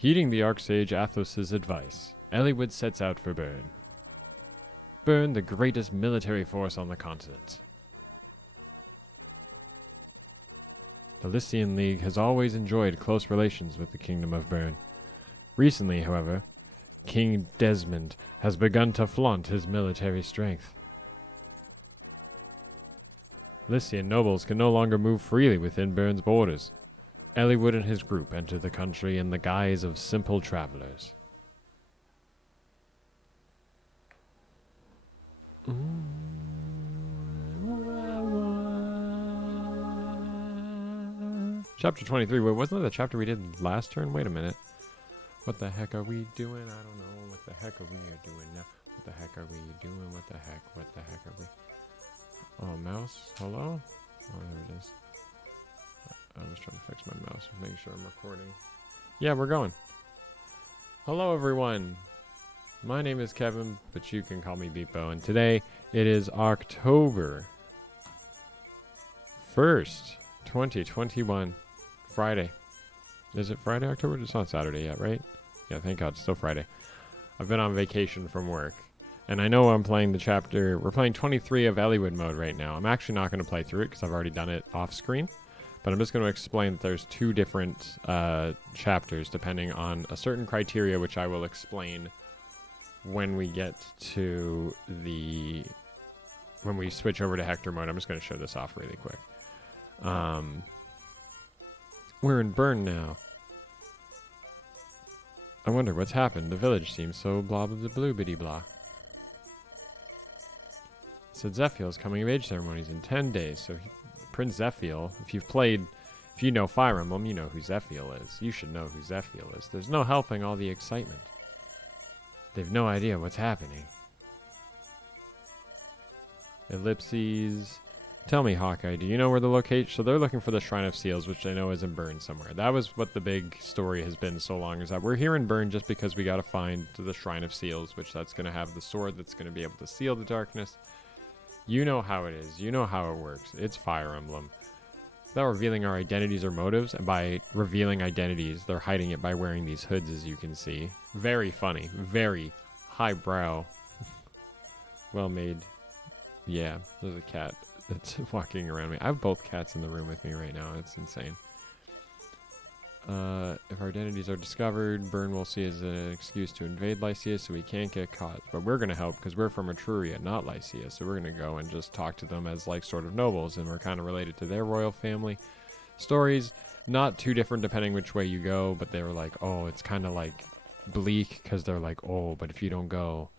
Heeding the Archsage Athos's advice, Eliwood sets out for Bern. Bern, the greatest military force on the continent. The Lycian League has always enjoyed close relations with the Kingdom of Bern. Recently, however, King Desmond has begun to flaunt his military strength. Lycian nobles can no longer move freely within Bern's borders. Eliwood and his group enter the country in the guise of simple travelers. Chapter 23. Wait, wasn't that the chapter we did last turn? Wait a minute. What the heck are we doing? I don't know. What the heck are we doing now? What the heck are we doing? What the heck? What the heck are we? Oh, mouse. Hello? Oh, there it is. I'm just trying to fix my mouse. Make sure I'm recording. Yeah, we're going. Hello, everyone. My name is Kevin, but you can call me Beepo. And today, it is October 1st, 2021. Friday. Is it Friday, October? It's not Saturday yet, right? Yeah, thank God. It's still Friday. I've been on vacation from work. And I know I'm playing the chapter. We're playing 23 of Eliwood mode right now. I'm actually not going to play through it because I've already done it off screen. But I'm just going to explain that there's two different chapters depending on a certain criteria, which I will explain when we get to the... when we switch over to Hector mode. I'm just going to show this off really quick. We're in Bern now. I wonder what's happened. The village seems so blah blah blah bitty blah. Said Zephiel's coming of age ceremonies in 10 days. So Prince Zephiel, if you know Fire Emblem, you know who Zephiel is. You should know who Zephiel is. There's no helping all the excitement. They've no idea what's happening. Ellipses. Tell me, Hawkeye, do you know where the location... So they're looking for the Shrine of Seals, which I know is in Bern somewhere. That was what the big story has been so long, is that we're here in Bern just because we got to find the Shrine of Seals, which that's going to have the sword that's going to be able to seal the darkness. You know how it is. You know how it works. It's Fire Emblem. Without revealing our identities or motives, and by revealing identities, they're hiding it by wearing these hoods, as you can see. Very funny. Very highbrow. Well made. Yeah, there's a cat that's walking around me. I have both cats in the room with me right now. It's insane. If our identities are discovered, Bern will see as an excuse to invade Lycia so we can't get caught. But we're going to help because we're from Etruria, not Lycia. So we're going to go and just talk to them as like sort of nobles. And we're kind of related to their royal family. Stories, not too different depending which way you go. But they were like, oh, it's kind of like bleak because they're like, oh, but if you don't go...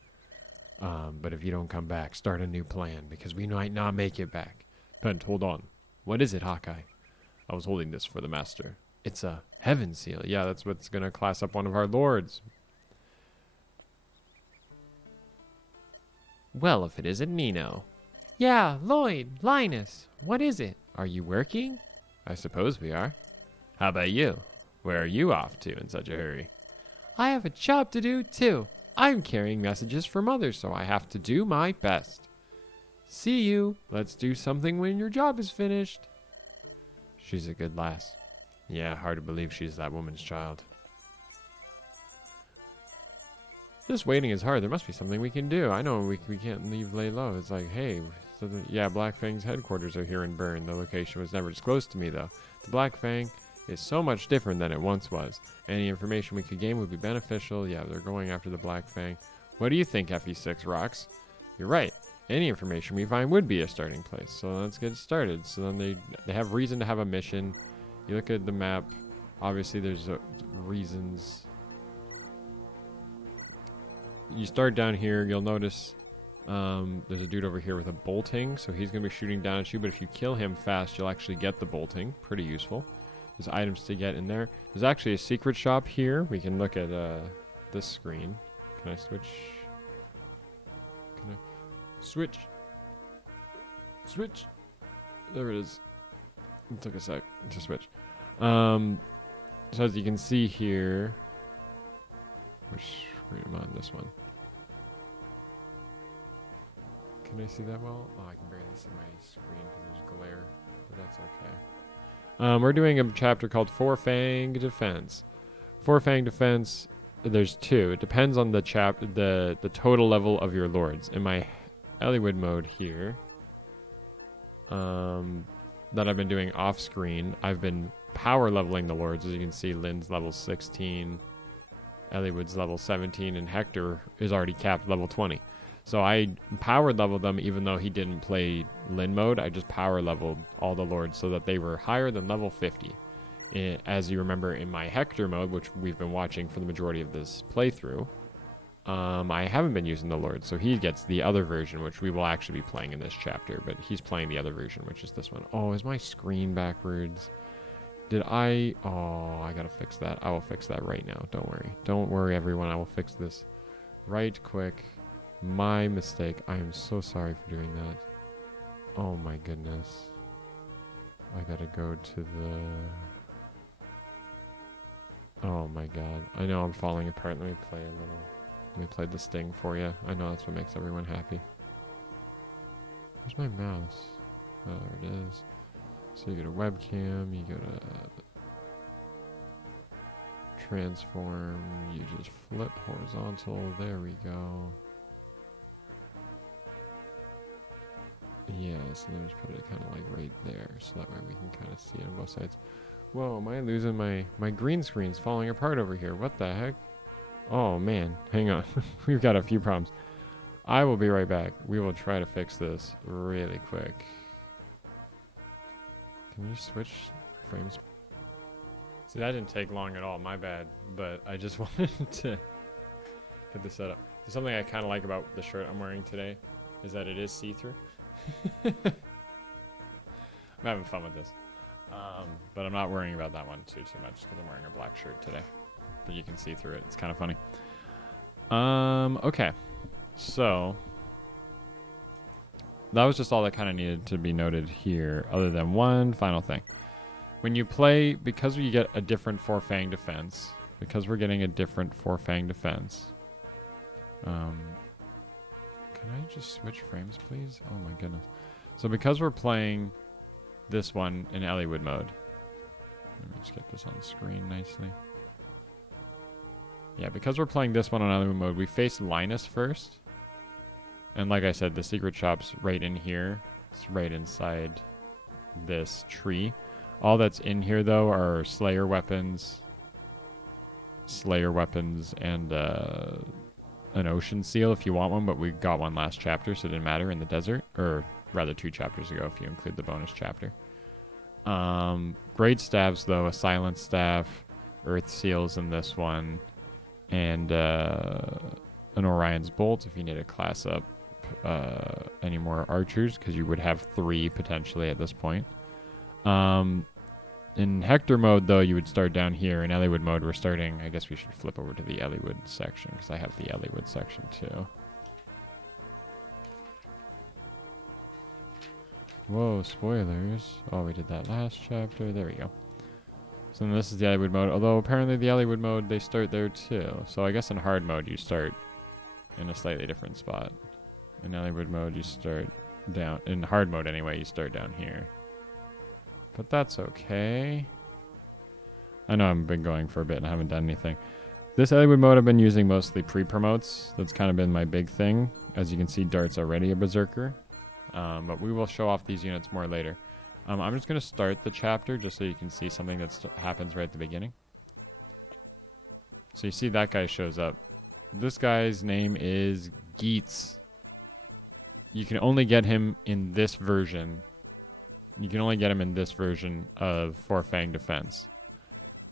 but if you don't come back, start a new plan, because we might not make it back. Pent, hold on. What is it, Hawkeye? I was holding this for the master. It's a heaven seal. Yeah, that's what's going to class up one of our lords. Well, if it isn't Nino. Yeah, Lloyd, Linus, what is it? Are you working? I suppose we are. How about you? Where are you off to in such a hurry? I have a job to do, too. I'm carrying messages for Mother, so I have to do my best. See you. Let's do something when your job is finished. She's a good lass. Yeah, hard to believe she's that woman's child. This waiting is hard. There must be something we can do. I know we can't lay low. It's like, hey, so yeah, Black Fang's headquarters are here in Bern. The location was never disclosed to me, though. The Black Fang is so much different than it once was. Any information we could gain would be beneficial. Yeah, they're going after the Black Fang. What do you think, FE6 Rocks? You're right. Any information we find would be a starting place. So let's get started. So then they have reason to have a mission. You look at the map. Obviously, there's reasons. You start down here. You'll notice there's a dude over here with a bolting. So he's going to be shooting down at you. But if you kill him fast, you'll actually get the bolting. Pretty useful. There's items to get in there. There's actually a secret shop here. We can look at this screen. Can I switch? Can I switch? Switch. There it is. It took a sec to switch. So as you can see here, which screen am I on? This one. Can I see that well? Oh, I can barely see my screen because there's glare, but that's okay. We're doing a chapter called For Fang Defense. 4 Fang defense, there's 2. It depends on the the total level of your lords. In my Eliwood mode here, that I've been doing off screen, I've been power leveling the lords. As you can see, Lynn's level 16, Eliwood's level 17, and Hector is already capped level 20. So I power leveled them even though he didn't play Lynn mode. I just power leveled all the lords so that they were higher than level 50. As you remember, in my Hector mode, which we've been watching for the majority of this playthrough, I haven't been using the Lord, so he gets the other version, which we will actually be playing in this chapter, but he's playing the other version, which is this one. Oh, is my screen backwards? Did I... Oh, I gotta fix that. I will fix that right now. Don't worry. Don't worry, everyone. I will fix this right quick. My mistake. I am so sorry for doing that. Oh my goodness. I gotta go to the... Oh my god. I know I'm falling apart. Let me play a little... Let me play the sting for you. I know that's what makes everyone happy. Where's my mouse? Oh, there it is. So you go to webcam, you go to transform, you just flip horizontal. There we go. Yeah, so then just put it kind of like right there, so that way we can kind of see it on both sides. Whoa, am I losing my green screen's falling apart over here? What the heck? Oh man, hang on. We've got a few problems. I will be right back. We will try to fix this really quick. Can you switch frames? See, that didn't take long at all. My bad. But I just wanted to get this set up. There's something I kind of like about the shirt I'm wearing today is that it is see-through. I'm having fun with this. But I'm not worrying about that one too much because I'm wearing a black shirt today. But you can see through it. It's kind of funny. Okay. So that was just all that kind of needed to be noted here, other than one final thing. When you play, because you get a different 4 Fang defense, because we're getting a different 4 Fang defense, can I just switch frames, please? Oh my goodness. So because we're playing this one in Eliwood mode, let me just get this on screen nicely. Yeah, because we're playing this one on Eliwood mode, we face Linus first. And like I said, the secret shop's right in here. It's right inside this tree. All that's in here, though, are Slayer weapons, and an ocean seal if you want one, but we got one last chapter, so it didn't matter in the desert. Or rather 2 chapters ago if you include the bonus chapter. Great staves, though, a silent staff, earth seals in this one, and an Orion's bolt if you need to class up any more archers, because you would have 3 potentially at this point. In Hector mode, though, you would start down here. In Eliwood mode, we're starting... I guess we should flip over to the Eliwood section, because I have the Eliwood section, too. Whoa, spoilers. Oh, we did that last chapter. There we go. So then this is the Eliwood mode, although apparently the Eliwood mode, they start there, too. So I guess in hard mode, you start in a slightly different spot. In Eliwood mode, you start down... In hard mode, anyway, you start down here. But that's okay. I know I've been going for a bit and I haven't done anything. This Eliwood mode I've been using mostly pre-promotes. That's kind of been my big thing. As you can see, Dart's already a berserker. But we will show off these units more later. I'm just going to start the chapter just so you can see something that happens right at the beginning. So you see that guy shows up. This guy's name is Geets. You can only get him in this version. You can only get him in this version of 4 Fang defense.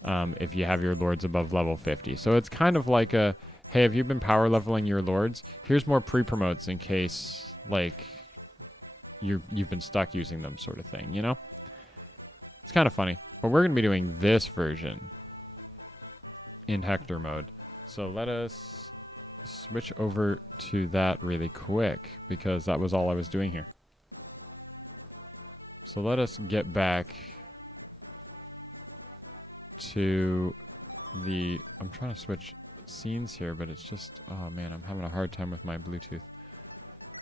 If you have your lords above level 50. So it's kind of like a, hey, have you been power leveling your lords? Here's more pre-promotes in case, like, you've been stuck using them sort of thing, you know? It's kind of funny. But we're going to be doing this version in Hector mode. So let us switch over to that really quick, because that was all I was doing here. So let us get back to the... I'm trying to switch scenes here, but it's just... Oh, man, I'm having a hard time with my Bluetooth.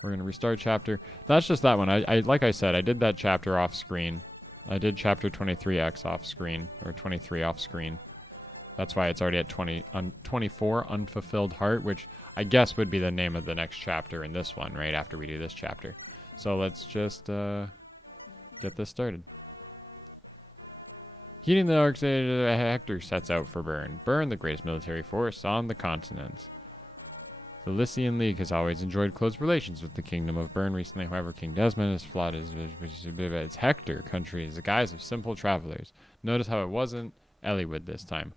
We're going to restart chapter. That's just that one. I like I said, I did that chapter off screen. I did chapter 23X off screen, or 23 off screen. That's why it's already at 24 unfulfilled heart, which I guess would be the name of the next chapter in this one, right after we do this chapter. So let's just get this started. Heeding the orcs, Hector sets out for Bern. Bern, the greatest military force on the continent. The Lycian League has always enjoyed close relations with the Kingdom of Bern. Recently, however, King Desmond has fought its Hector country as a guise of simple travelers. Notice how it wasn't Eliwood this time.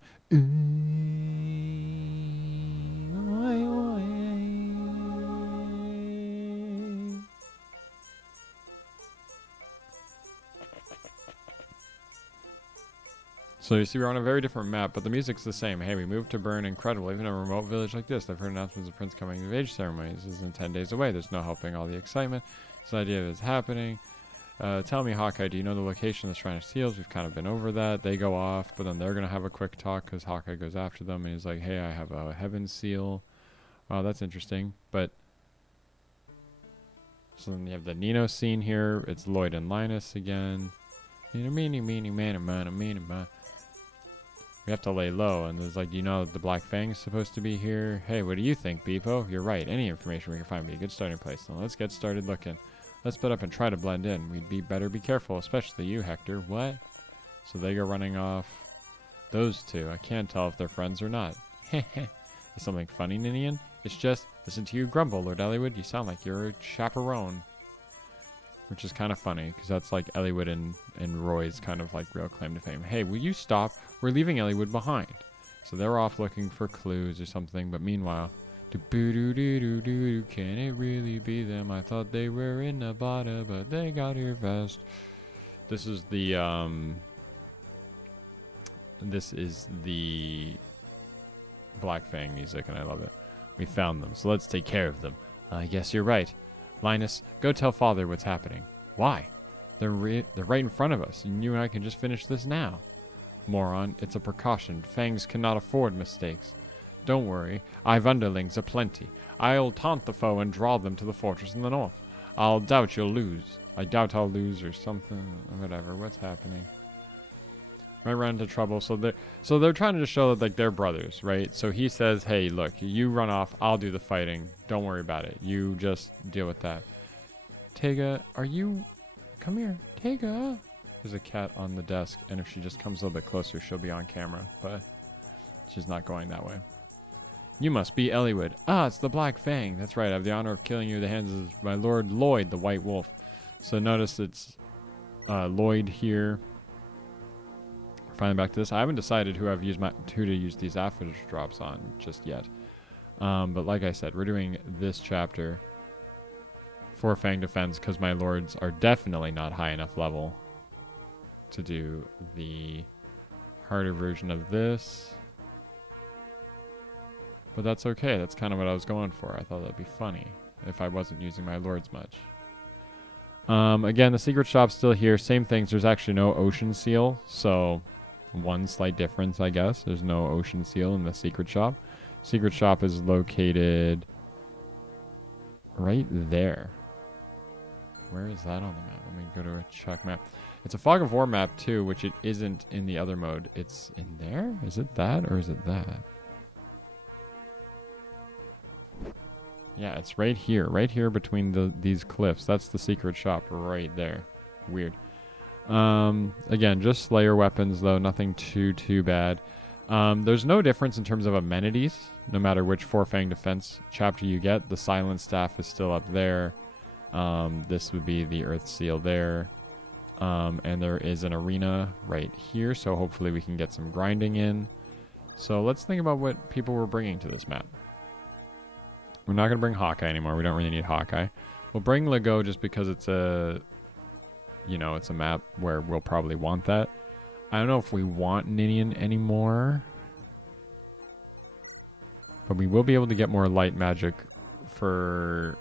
So you see we're on a very different map, but the music's the same. Hey, we moved to Bern. Incredible. Even a remote village like this. I've heard announcements of Prince coming to age ceremonies. This isn't 10 days away. There's no helping all the excitement. This idea of it's happening. Tell me, Hawkeye, do you know the location of the Shrine of Seals? We've kind of been over that. They go off, but then they're going to have a quick talk because Hawkeye goes after them. And he's like, hey, I have a heaven seal. Wow, that's interesting. But so then you have the Nino scene here. It's Lloyd and Linus again. We have to lay low, and there's like, do you know the Black Fang is supposed to be here? Hey, what do you think, Beepo? You're right. Any information we can find would be a good starting place. So let's get started looking. Let's split up and try to blend in. We'd better be careful, especially you, Hector. What? So they go running off. Those two. I can't tell if they're friends or not. Is something funny, Ninian? It's just, listen to you grumble, Lord Eliwood. You sound like you're a chaperone. Which is kind of funny, because that's like Eliwood and Roy's kind of like real claim to fame. Hey, will you stop? We're leaving Eliwood behind. So they're off looking for clues or something, but meanwhile... Can it really be them? I thought they were in Nevada, but they got here fast. This is the Black Fang music, and I love it. We found them, so let's take care of them. I guess you're right. Linus, go tell Father what's happening. Why? They're right in front of us, and you and I can just finish this now. Moron, it's a precaution. Fangs cannot afford mistakes. Don't worry, I've underlings aplenty. I'll taunt the foe and draw them to the fortress in the north. I doubt I'll lose, or something. Whatever, what's happening? Might run into trouble. So they're trying to just show that like they're brothers, right? So he says, hey, look, you run off, I'll do the fighting. Don't worry about it. You just deal with that. Tega, are you... Come here. Tega. There's a cat on the desk, and if she just comes a little bit closer, she'll be on camera, but she's not going that way. You must be Eliwood. Ah, it's the Black Fang. That's right. I have the honor of killing you at the hands of my lord Lloyd, the White Wolf. So notice it's Lloyd here. Finally back to this. I haven't decided who to use these affidavit drops on just yet. But like I said, we're doing this chapter for Fang Defense because my lords are definitely not high enough level to do the harder version of this. But that's okay. That's kind of what I was going for. I thought that'd be funny if I wasn't using my lords much. Again, the secret shop's still here. Same things. There's actually no ocean seal. So one slight difference, I guess. There's no ocean seal in the secret shop. Secret shop is located right there. Where is that on the map? Let me go to a check map. It's a Fog of War map too, which it isn't in the other mode. It's in there? Is it that or is it that? Yeah, it's right here between these cliffs. That's the secret shop right there. Weird. Again, just Slayer weapons though, nothing too bad. There's no difference in terms of amenities, no matter which Fang Defense chapter you get. The Silent Staff is still up there. This would be the Earth Seal there. And there is an arena right here, so hopefully we can get some grinding in. So let's think about what people were bringing to this map. We're not going to bring Hawkeye anymore. We don't really need Hawkeye. We'll bring Lego just because it's it's a map where we'll probably want that. I don't know if we want Ninian anymore. But we will be able to get more light magic for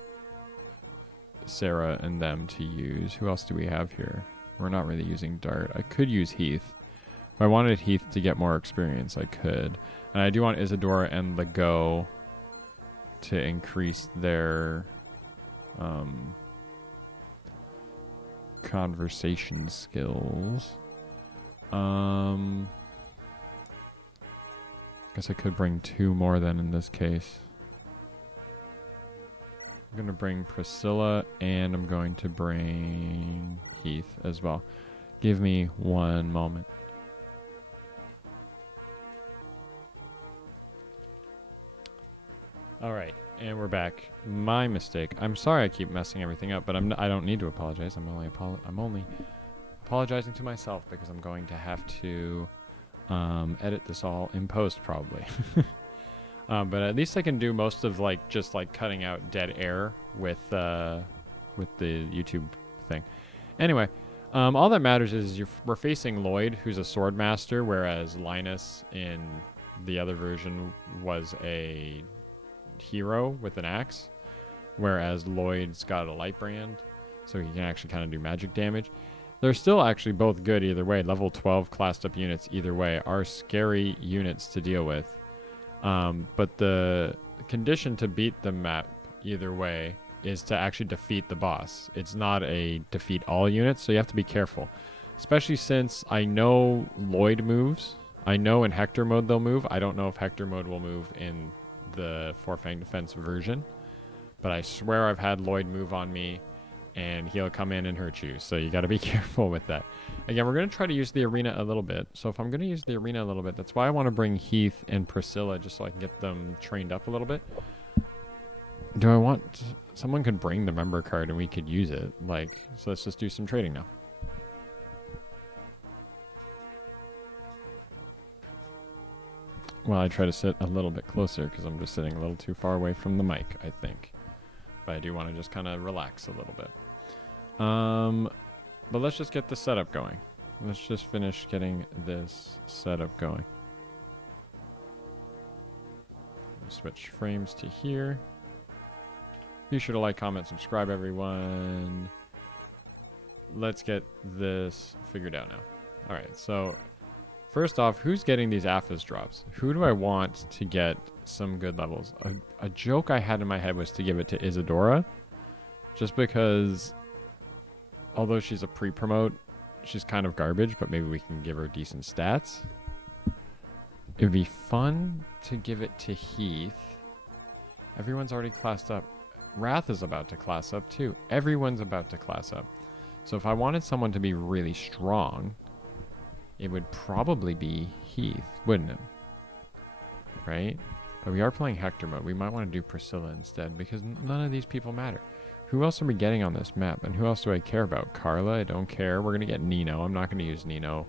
Sarah and them to use. Who else do we have here? We're not really using Dart. I could use Heath. If I wanted Heath to get more experience, I could. And I do want Isadora and Lego to increase their conversation skills. guess I could bring 2 more then in this case. I'm going to bring Priscilla, and I'm going to bring Heath as well. Give me 1 moment. All right, and we're back. My mistake. I'm sorry I keep messing everything up, but I don't need to apologize. I'm only apologizing to myself because I'm going to have to edit this all in post probably. But at least I can do most of just cutting out dead air with the YouTube thing. Anyway, all that matters is we're facing Lloyd, who's a sword master, whereas Linus in the other version was a hero with an axe, whereas Lloyd's got a light brand, so he can actually kind of do magic damage. They're still actually both good either way. Level 12 classed up units either way are scary units to deal with. But the condition to beat the map either way is to actually defeat the boss. It's not a defeat all units, so you have to be careful. Especially since I know Lloyd moves. I know in Hector mode they'll move. I don't know if Hector mode will move in the Fang defense version. But I swear I've had Lloyd move on me, and he'll come in and hurt you. So you got to be careful with that. Again, we're going to try to use the arena a little bit. So if I'm going to use the arena a little bit, that's why I want to bring Heath and Priscilla, just so I can get them trained up a little bit. Do I want... Someone could bring the member card and we could use it. So let's just do some trading now. Well, I try to sit a little bit closer because I'm just sitting a little too far away from the mic, I think. But I do want to just kind of relax a little bit. But let's just get the setup going. Let's just finish getting this setup going. Switch frames to here. Be sure to like, comment, subscribe, everyone. Let's get this figured out now. All right, so first off, who's getting these Aphis drops? Who do I want to get some good levels? A joke I had in my head was to give it to Isadora, just because although she's a pre-promote, she's kind of garbage, but maybe we can give her decent stats. It would be fun to give it to Heath. Everyone's already classed up. Wrath is about to class up too. Everyone's about to class up. So if I wanted someone to be really strong, it would probably be Heath, wouldn't it? Right? But we are playing Hector mode. We might want to do Priscilla instead because none of these people matter. Who else are we getting on this map? And who else do I care about? Carla, I don't care. We're going to get Nino. I'm not going to use Nino,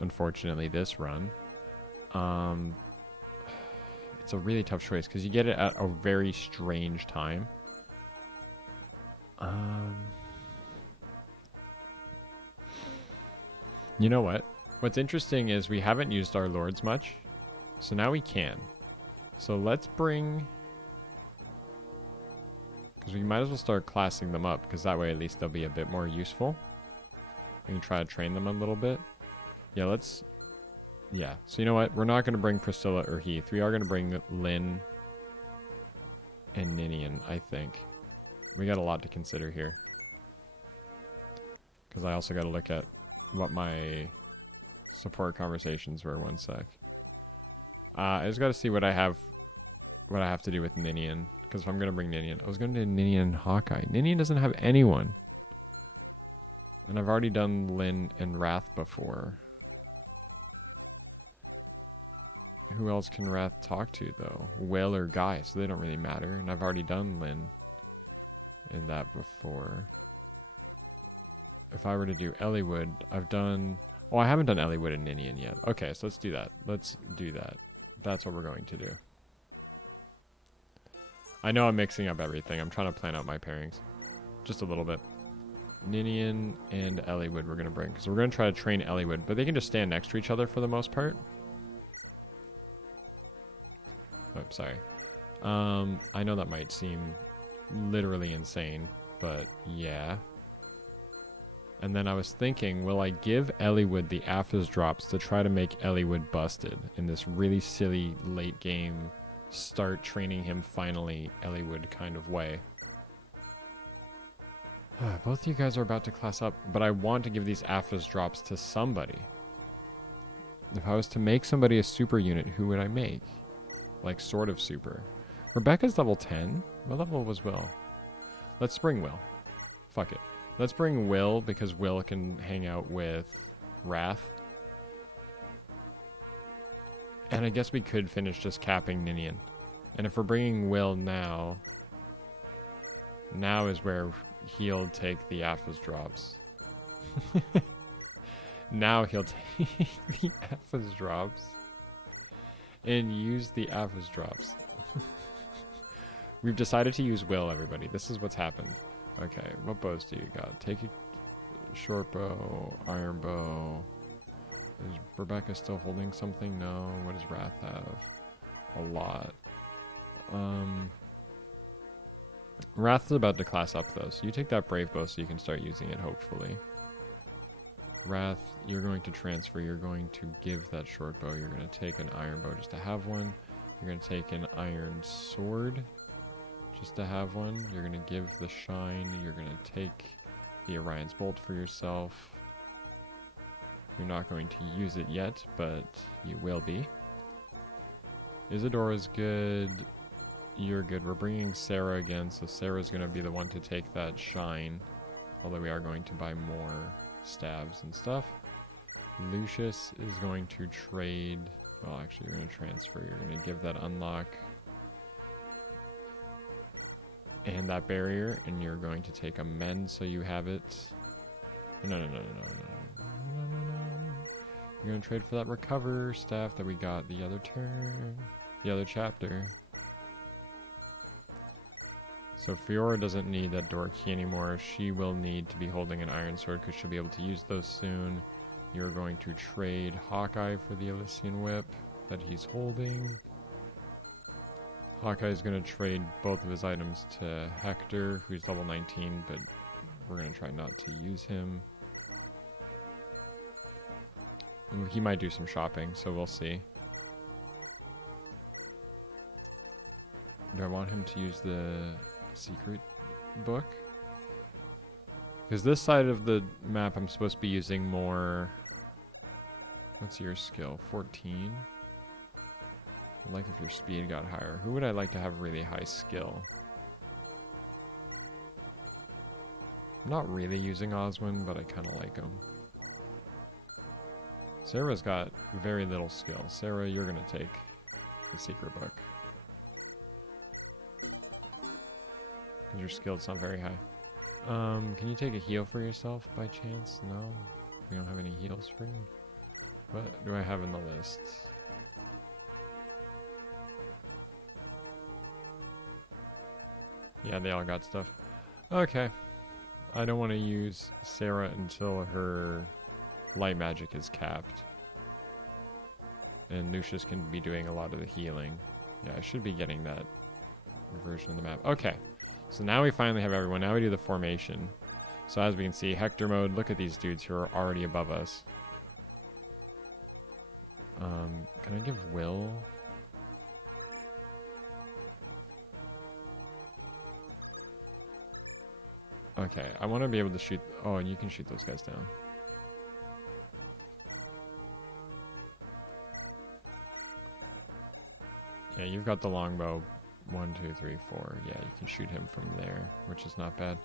unfortunately, this run. It's a really tough choice because you get it at a very strange time. You know what? What's interesting is we haven't used our lords much, so now we can. So let's bring... because we might as well start classing them up, because that way at least they'll be a bit more useful. We can try to train them a little bit. Yeah, let's... yeah, so you know what? We're not going to bring Priscilla or Heath. We are going to bring Lynn and Ninian, I think. We got a lot to consider here. Because I also got to look at what my support conversations were. 1 sec. I just got to see what I have to do with Ninian. Because if I'm going to bring Ninian, I was going to do Ninian and Hawkeye. Ninian doesn't have anyone. And I've already done Lynn and Wrath before. Who else can Wrath talk to, though? Will or Guy, so they don't really matter. And I've already done Lynn in that before. If I were to do Elliewood, I've done... oh, I haven't done Elliewood and Ninian yet. Okay, so let's do that. Let's do that. That's what we're going to do. I know I'm mixing up everything. I'm trying to plan out my pairings. Just a little bit. Ninian and Elliewood we're going to bring. Because we're going to try to train Elliewood. But they can just stand next to each other for the most part. Oh, sorry. I know that might seem literally insane. But yeah. And then I was thinking, will I give Elliewood the Aphis drops to try to make Elliewood busted in this really silly late game, start training him finally Elliewood kind of way? Both of you guys are about to class up, but I want to give these Aphis drops to somebody. If I was to make somebody a super unit, who would I make? Like, sort of super. Rebecca's level 10? What level was Will? Let's bring Will. Fuck it. Let's bring Will, because Will can hang out with Wrath. And I guess we could finish just capping Ninian. And if we're bringing Will now... Now is where he'll take the Aphos drops. Now he'll take the Aphos drops. And use the Aphos drops. We've decided to use Will, everybody. This is what's happened. Okay, what bows do you got? Take a short bow, iron bow. Is Rebecca still holding something? No. What does Wrath have? A lot. Wrath is about to class up though, so you take that brave bow so you can start using it, hopefully. Wrath, you're going to transfer. You're going to give that short bow. You're going to take an iron bow just to have one. You're going to take an iron sword just to have one. You're going to give the shine. You're going to take the Orion's bolt for yourself. You're not going to use it yet, but you will be. Isadora's good. You're good. We're bringing Sarah again, so Sarah's going to be the one to take that shine. Although we are going to buy more stabs and stuff. Lucius is going to trade. Well, actually, you're going to transfer. You're going to give that unlock and that barrier, and you're going to take a mend so you have it. No. You're going to trade for that recover staff that we got the other turn, the other chapter. So Fiora doesn't need that door key anymore. She will need to be holding an iron sword because she'll be able to use those soon. You're going to trade Hawkeye for the Elysian whip that he's holding. Hawkeye is going to trade both of his items to Hector, who's level 19, but we're going to try not to use him. He might do some shopping, so we'll see. Do I want him to use the secret book? Because this side of the map I'm supposed to be using more... What's your skill? 14? I'd like if your speed got higher. Who would I like to have really high skill? I'm not really using Oswin, but I kind of like him. Sarah's got very little skill. Sarah, you're going to take the secret book. Because your skill's not very high. Can you take a heal for yourself by chance? No? We don't have any heals for you? What do I have in the list? Yeah, they all got stuff. Okay. I don't want to use Sarah until her light magic is capped. And Lucius can be doing a lot of the healing. Yeah, I should be getting that version of the map. Okay. So now we finally have everyone. Now we do the formation. So as we can see, Hector mode, look at these dudes who are already above us. Can I give Will? Okay, I want to be able to shoot... Oh, and you can shoot those guys down. Yeah, you've got the longbow. 1, 2, 3, 4. Yeah, you can shoot him from there, which is not bad.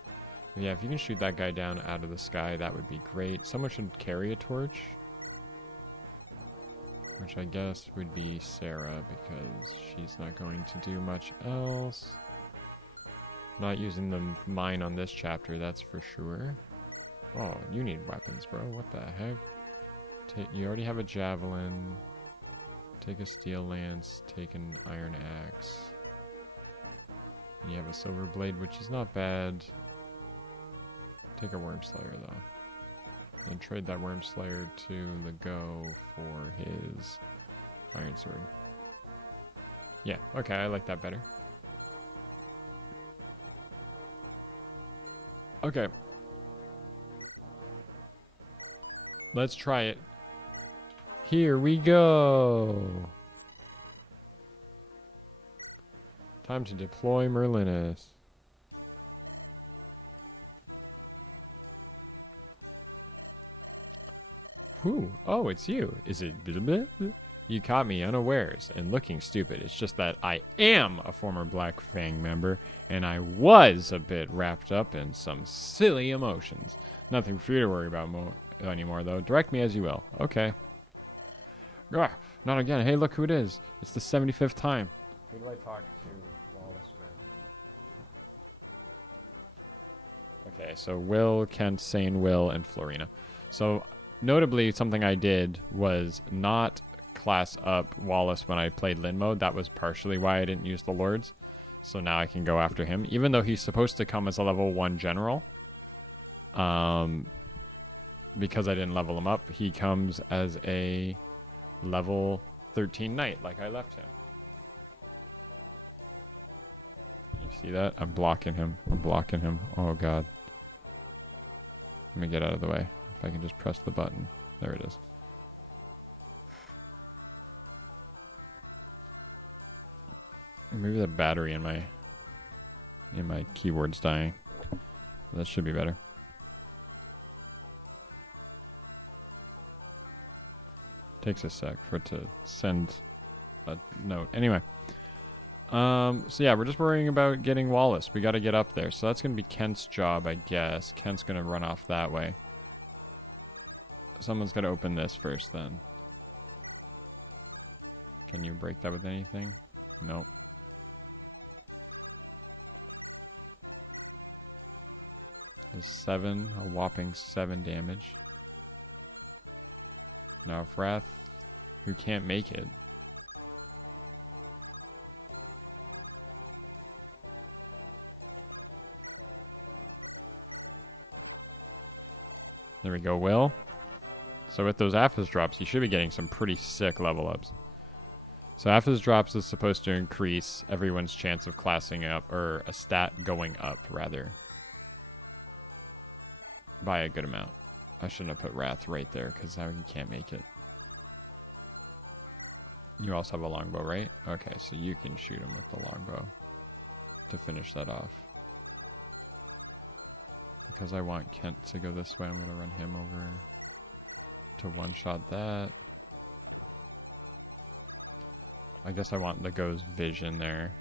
But yeah, if you can shoot that guy down out of the sky, that would be great. Someone should carry a torch. Which I guess would be Sarah, because she's not going to do much else. Not using the mine on this chapter, that's for sure. Oh, you need weapons, bro. What the heck? You already have a javelin. Take a steel lance. Take an iron axe. And you have a silver blade, which is not bad. Take a worm slayer, though. And trade that worm slayer to the go for his iron sword. Yeah, okay, I like that better. Okay. Let's try it. Here we go. Time to deploy Merlinus. Who? Oh, it's you. Is it... You caught me unawares and looking stupid. It's just that I am a former Black Fang member, and I was a bit wrapped up in some silly emotions. Nothing for you to worry about anymore, though. Direct me as you will. Okay. Ugh, not again. Hey, look who it is. It's the 75th time. Who do I talk to? Wallace No. Okay, so Will, Kent, Sane, Will, and Florina. So, notably, something I did was not class up Wallace when I played Lin mode. That was partially why I didn't use the Lords. So now I can go after him. Even though he's supposed to come as a level 1 general. Because I didn't level him up, he comes as a level 13 knight, like I left him. You see that? I'm blocking him. I'm blocking him. Oh, God. Let me get out of the way. If I can just press the button. There it is. Maybe the battery in my keyboard's dying. That should be better. Takes a sec for it to send a note. Anyway. So yeah, we're just worrying about getting Wallace. We got to get up there. So that's going to be Kent's job, I guess. Kent's going to run off that way. Someone's got to open this first then. Can you break that with anything? Nope. There's 7, a whopping 7 damage. Now if Wrath, who can't make it. There we go, Will. So with those Aphis drops, you should be getting some pretty sick level ups. So Aphis drops is supposed to increase everyone's chance of classing up, or a stat going up, rather. By a good amount. I shouldn't have put Wrath right there, because now he can't make it. You also have a longbow, right? Okay, so you can shoot him with the longbow to finish that off. Because I want Kent to go this way, I'm going to run him over to one-shot that. I guess I want the Go's vision there.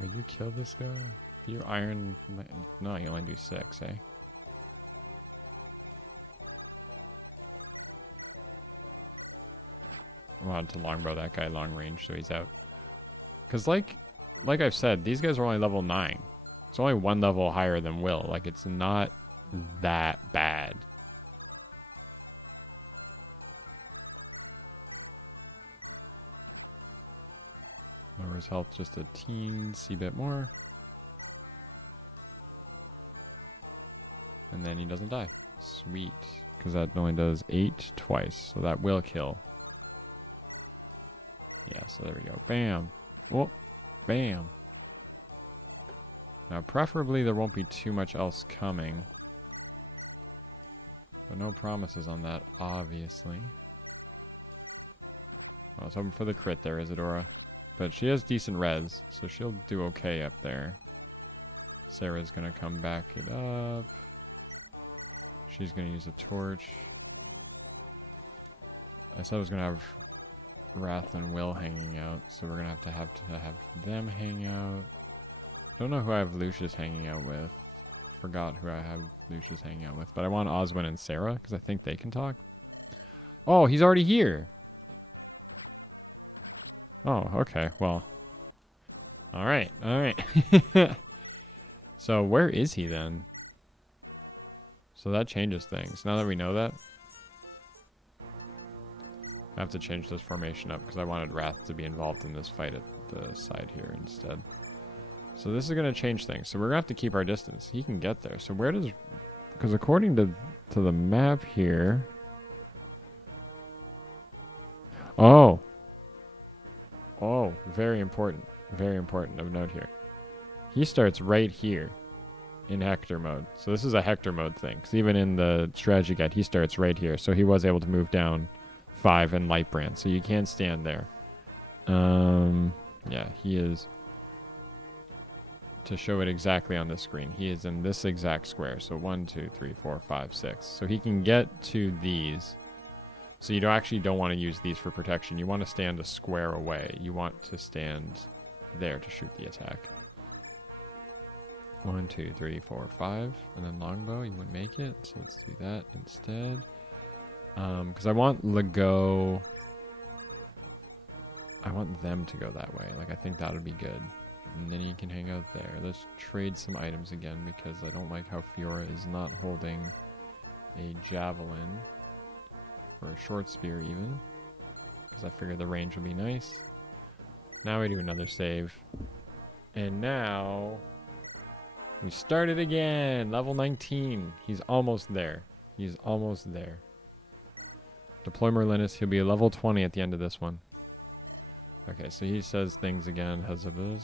Will you kill this guy? You iron... No, you only do 6, eh? I wanted to longbow that guy long range, so he's out. Because like I've said, these guys are only level 9. It's only 1 level higher than Will. Like, it's not that bad. Lower his health just a teensy bit more. And then he doesn't die. Sweet. Because that only does 8 twice. So that will kill. Yeah, so there we go. Bam. Whoop. Bam. Now, preferably there won't be too much else coming. But no promises on that, obviously. I was hoping for the crit there, Isadora. But she has decent res, so she'll do okay up there. Sarah's gonna come back it up. She's gonna use a torch. I said I was gonna have Wrath and Will hanging out, so we're gonna have to have them hang out. Don't know who I have Lucius hanging out with. Forgot who I have Lucius hanging out with, but I want Oswin and Sarah because I think they can talk. Oh, he's already here. Oh, okay. Well, all right. So where is he then? So that changes things. Now that we know that, I have to change this formation up because I wanted Wrath to be involved in this fight at the side here instead. So this is going to change things. So we're going to have to keep our distance. He can get there. So where does... Because according to the map here... Oh. Oh, very important. Very important of note here. He starts right here in Hector mode. So this is a Hector mode thing. Because even in the strategy guide, he starts right here. So he was able to move down 5 in Lightbrand. So you can't stand there. Yeah, he is. To show it exactly on the screen, he is in this exact square. So 1, 2, 3, 4, 5, 6. So he can get to these. So you actually don't want to use these for protection. You want to stand a square away. You want to stand there to shoot the attack. 1, 2, 3, 4, 5. And then longbow, you wouldn't make it. So let's do that instead. Because I want Lego. I want them to go that way. Like, I think that would be good. And then you can hang out there. Let's trade some items again because I don't like how Fiora is not holding a javelin. Or a short spear even. Because I figured the range would be nice. Now we do another save. And now we start it again. Level 19. He's almost there. He's almost there. Deploy Merlinus. He'll be a level 20 at the end of this one. Okay, so he says things again. Blah.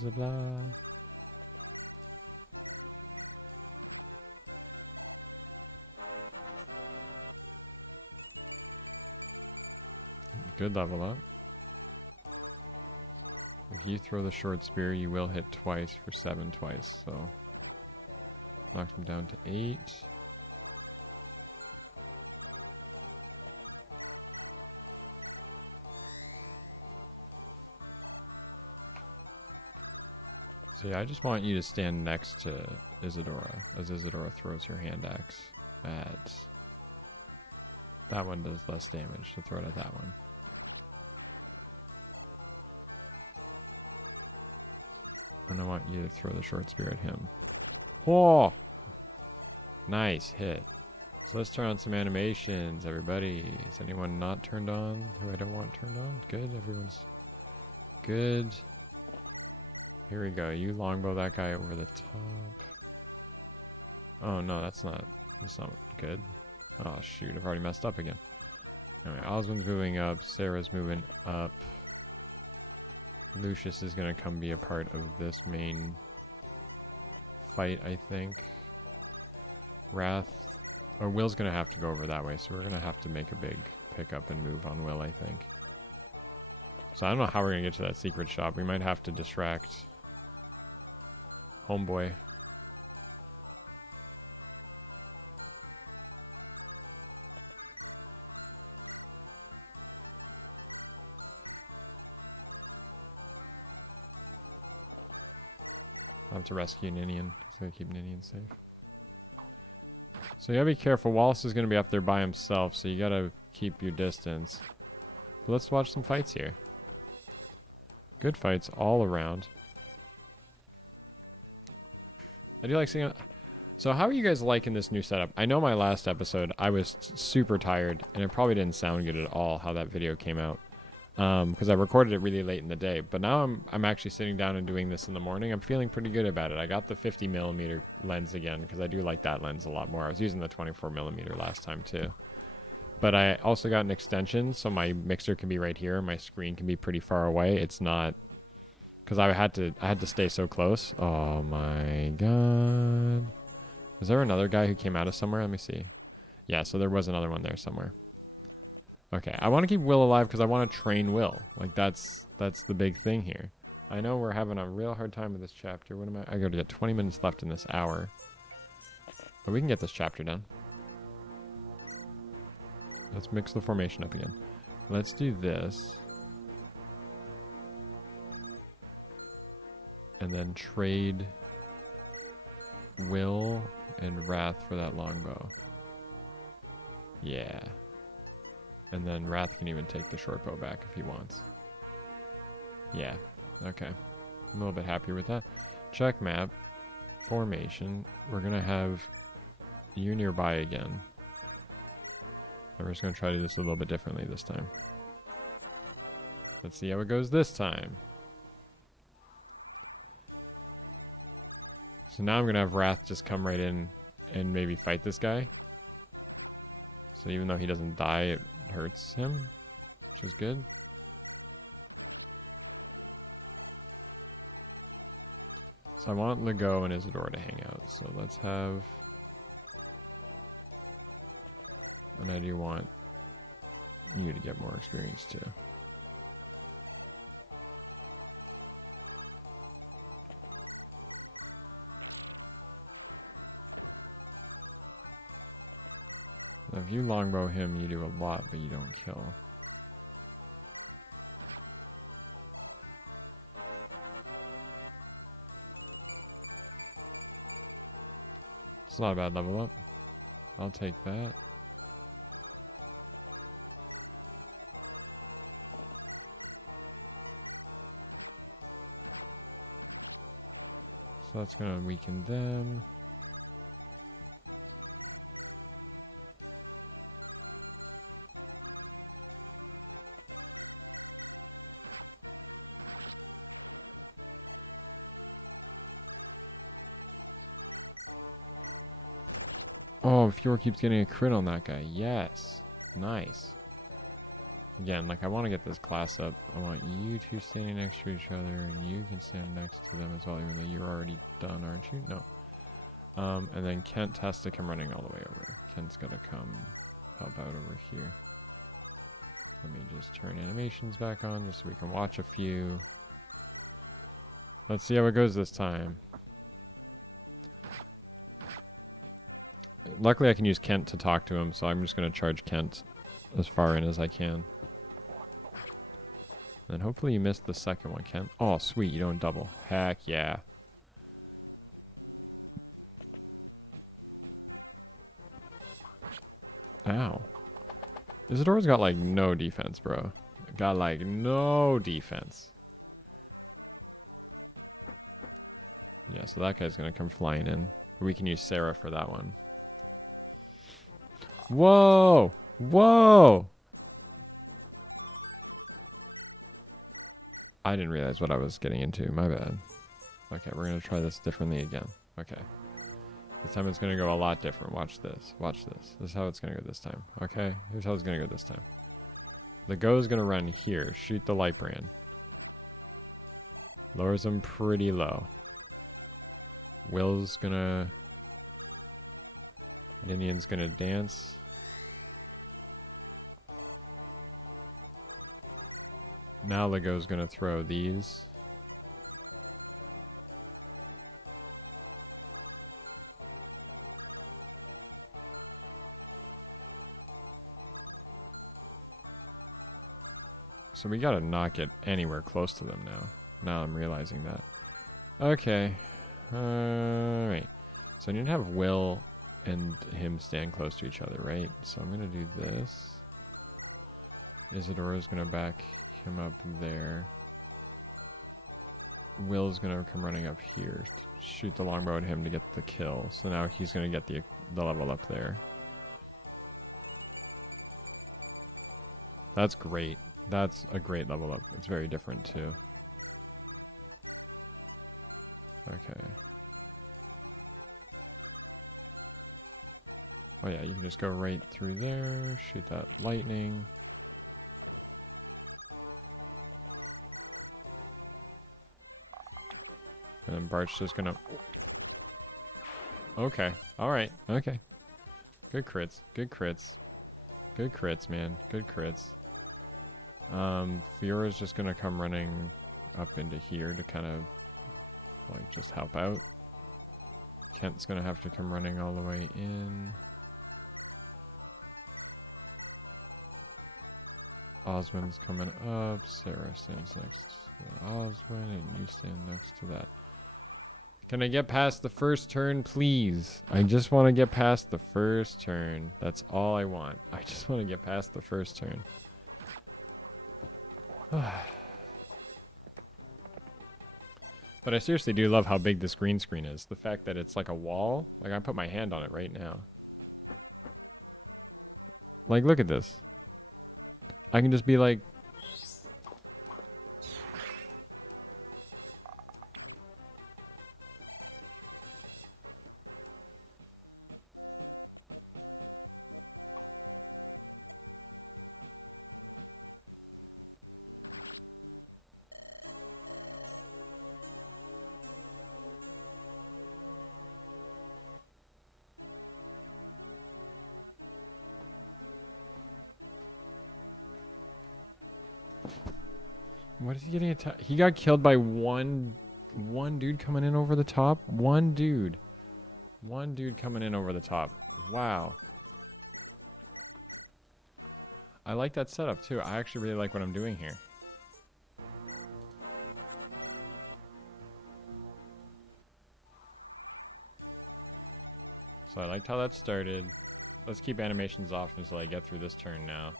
Good level up. If you throw the short spear, you will hit twice for 7 twice. So knocks him down to 8. So yeah, I just want you to stand next to Isadora as Isadora throws her hand axe at... That one does less damage, so throw it at that one. And I want you to throw the short spear at him. Whoa! Nice hit. So let's turn on some animations, everybody. Is anyone not turned on who I don't want turned on? Good, everyone's good. Here we go. You longbow that guy over the top. Oh no, that's not good. Oh shoot, I've already messed up again. Anyway, Osmond's moving up, Sarah's moving up. Lucius is gonna come be a part of this main fight, I think. Wrath, or Will's gonna have to go over that way, so we're gonna have to make a big pickup and move on Will, I think. So I don't know how we're gonna get to that secret shop. We might have to distract Homeboy. I'll have to rescue Ninian. It's gonna keep Ninian safe. So you gotta be careful. Wallace is gonna be up there by himself, so you gotta keep your distance. But let's watch some fights here. Good fights all around. I do like seeing... So how are you guys liking this new setup? I know my last episode, I was super tired, and it probably didn't sound good at all how that video came out. Because I recorded it really late in the day. But now I'm actually sitting down and doing this in the morning. I'm feeling pretty good about it. I got the 50mm lens again, because I do like that lens a lot more. I was using the 24mm last time too. But I also got an extension, so my mixer can be right here. My screen can be pretty far away. It's not... Because I had to stay so close. Oh my god. Was there another guy who came out of somewhere? Let me see. Yeah, so there was another one there somewhere. Okay, I want to keep Will alive because I want to train Will. Like, that's the big thing here. I know we're having a real hard time with this chapter. What am I gotta get 20 minutes left in this hour. But we can get this chapter done. Let's mix the formation up again. Let's do this. And then trade Will and Wrath for that longbow. Yeah. And then Wrath can even take the short bow back if he wants. Yeah. Okay. I'm a little bit happier with that. Check map. Formation. We're going to have you nearby again. And we're just going to try to do this a little bit differently this time. Let's see how it goes this time. So now I'm going to have Wrath just come right in and maybe fight this guy. So even though he doesn't die, it hurts him, which is good. So I want Lego and Isadora to hang out. So let's have... And I do want you to get more experience too. If you longbow him, you do a lot, but you don't kill. It's not a bad level up. I'll take that. So that's gonna weaken them. Oh, Fjord keeps getting a crit on that guy. Yes. Nice. Again, like, I want to get this class up. I want you two standing next to each other, and you can stand next to them as well, even though you're already done, aren't you? No. And then Kent has to come running all the way over. Kent's got to come help out over here. Let me just turn animations back on just so we can watch a few. Let's see how it goes this time. Luckily, I can use Kent to talk to him, so I'm just going to charge Kent as far in as I can. And hopefully you missed the second one, Kent. Oh, sweet, you don't double. Heck yeah. Ow. Isidora's got, like, no defense, bro. Got, like, no defense. Yeah, so that guy's going to come flying in. We can use Sarah for that one. Whoa! Whoa! I didn't realize what I was getting into. My bad. Okay, we're going to try this differently again. Okay. This time it's going to go a lot different. Watch this. Watch this. This is how it's going to go this time. Okay? Here's how it's going to go this time. The go is going to run here. Shoot the light brand. Lowers them pretty low. Will's going to... Ninian's going to dance. Now Lego's going to throw these. So we got to not get anywhere close to them now. Now I'm realizing that. Okay. Alright. So I need to have Will and him stand close to each other, right? So I'm going to do this. Isidora's going to back him up there. Will's going to come running up here to shoot the longbow at him to get the kill. So now he's going to get the level up there. That's great. That's a great level up. It's very different too. Okay. Oh yeah, you can just go right through there, shoot that lightning. And then Bart's just gonna... Okay, alright, okay. Good crits, good crits. Good crits, man, good crits. Fiora's just gonna come running up into here to kind of, like, just help out. Kent's gonna have to come running all the way in. Osmond's coming up. Sarah stands next to Osmond, and you stand next to that. Can I get past the first turn, please? I just want to get past the first turn. That's all I want. I just want to get past the first turn. But I seriously do love how big this green screen is. The fact that it's like a wall. Like, I put my hand on it right now. Like, look at this. I can just be like... What is he getting attacked? He got killed by one dude coming in over the top. One dude coming in over the top. Wow. I like that setup too. I actually really like what I'm doing here. So I liked how that started. Let's keep animations off until I get through this turn now.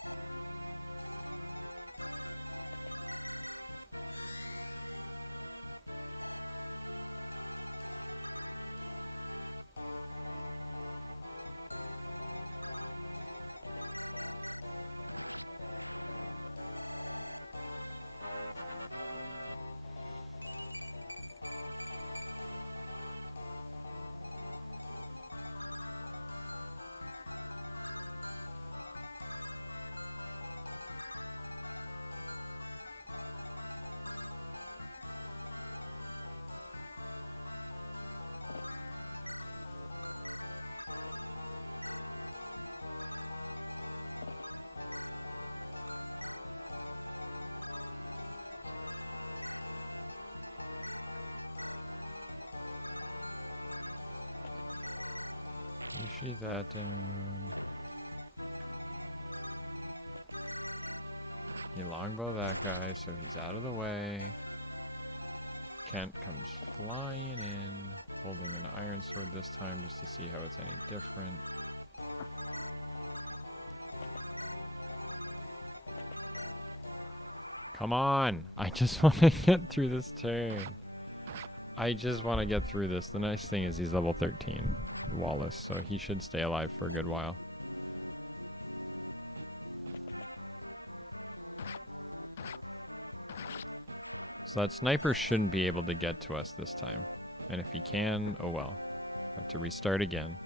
You shoot that down. You longbow that guy, so he's out of the way. Kent comes flying in, holding an iron sword this time just to see how it's any different. Come on! I just want to get through this turn. I just want to get through this. The nice thing is he's level 13, Wallace, so he should stay alive for a good while. So that sniper shouldn't be able to get to us this time. And if he can, oh well. I have to restart again.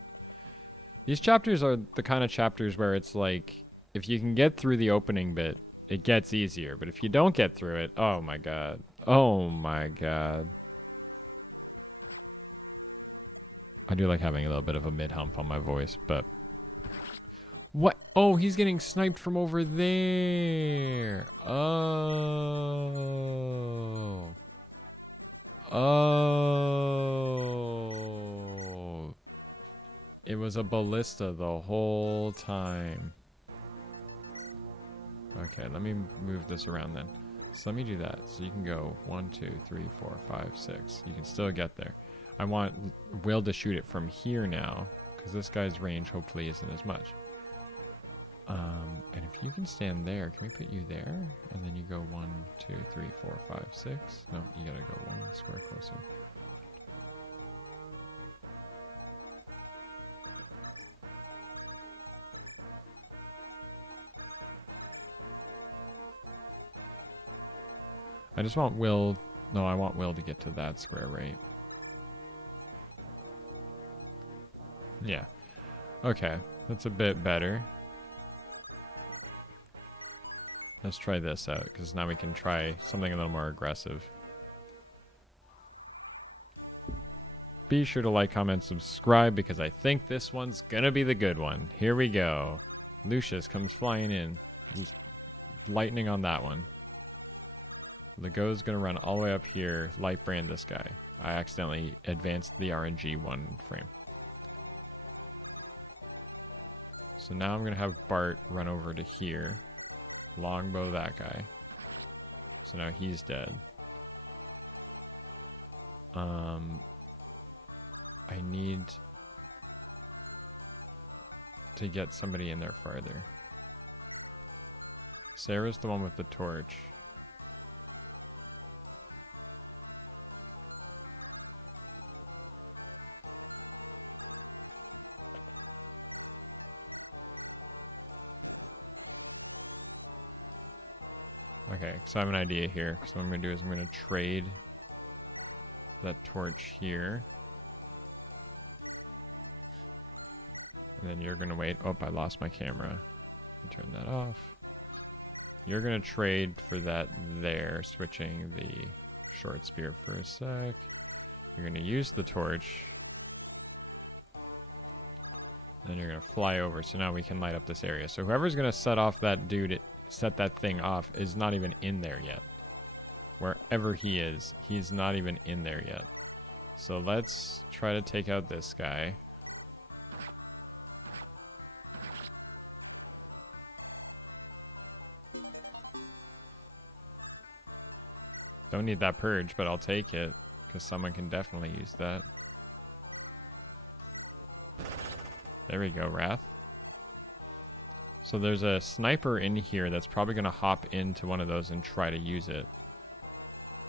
These chapters are the kind of chapters where it's like, if you can get through the opening bit, it gets easier. But if you don't get through it, oh my god. Oh my god. I do like having a little bit of a mid-hump on my voice, but... What? Oh, he's getting sniped from over there. Oh. Oh. It was a ballista the whole time. Okay, let me move this around then. So let me do that. So you can go 1, 2, 3, 4, 5, 6. You can still get there. I want Will to shoot it from here now, because this guy's range hopefully isn't as much. And if you can stand there, can we put you there? And then you go 1, 2, 3, 4, 5, 6. No, you gotta go 1 square closer. I just want Will... No, I want Will to get to that square, right? Yeah. Okay, that's a bit better. Let's try this out, because now we can try something a little more aggressive. Be sure to like, comment, subscribe, because I think this one's gonna be the good one. Here we go. Lucius comes flying in. Lightning on that one. Legault's gonna run all the way up here, light brand this guy. I accidentally advanced the RNG 1 frame. So now I'm gonna have Bart run over to here. Longbow that guy. So now he's dead. I need to get somebody in there farther. Sarah's the one with the torch. Okay, so I have an idea here. So what I'm going to do is I'm going to trade that torch here. And then you're going to wait. Oh, I lost my camera. Turn that off. You're going to trade for that there, switching the short spear for a sec. You're going to use the torch. Then you're going to fly over. So now we can light up this area. So whoever's going to set off that dude... set that thing off is not even in there yet. Wherever he is, he's not even in there yet. So let's try to take out this guy. Don't need that purge, but I'll take it. Because someone can definitely use that. There we go, Wrath. So there's a sniper in here that's probably going to hop into one of those and try to use it.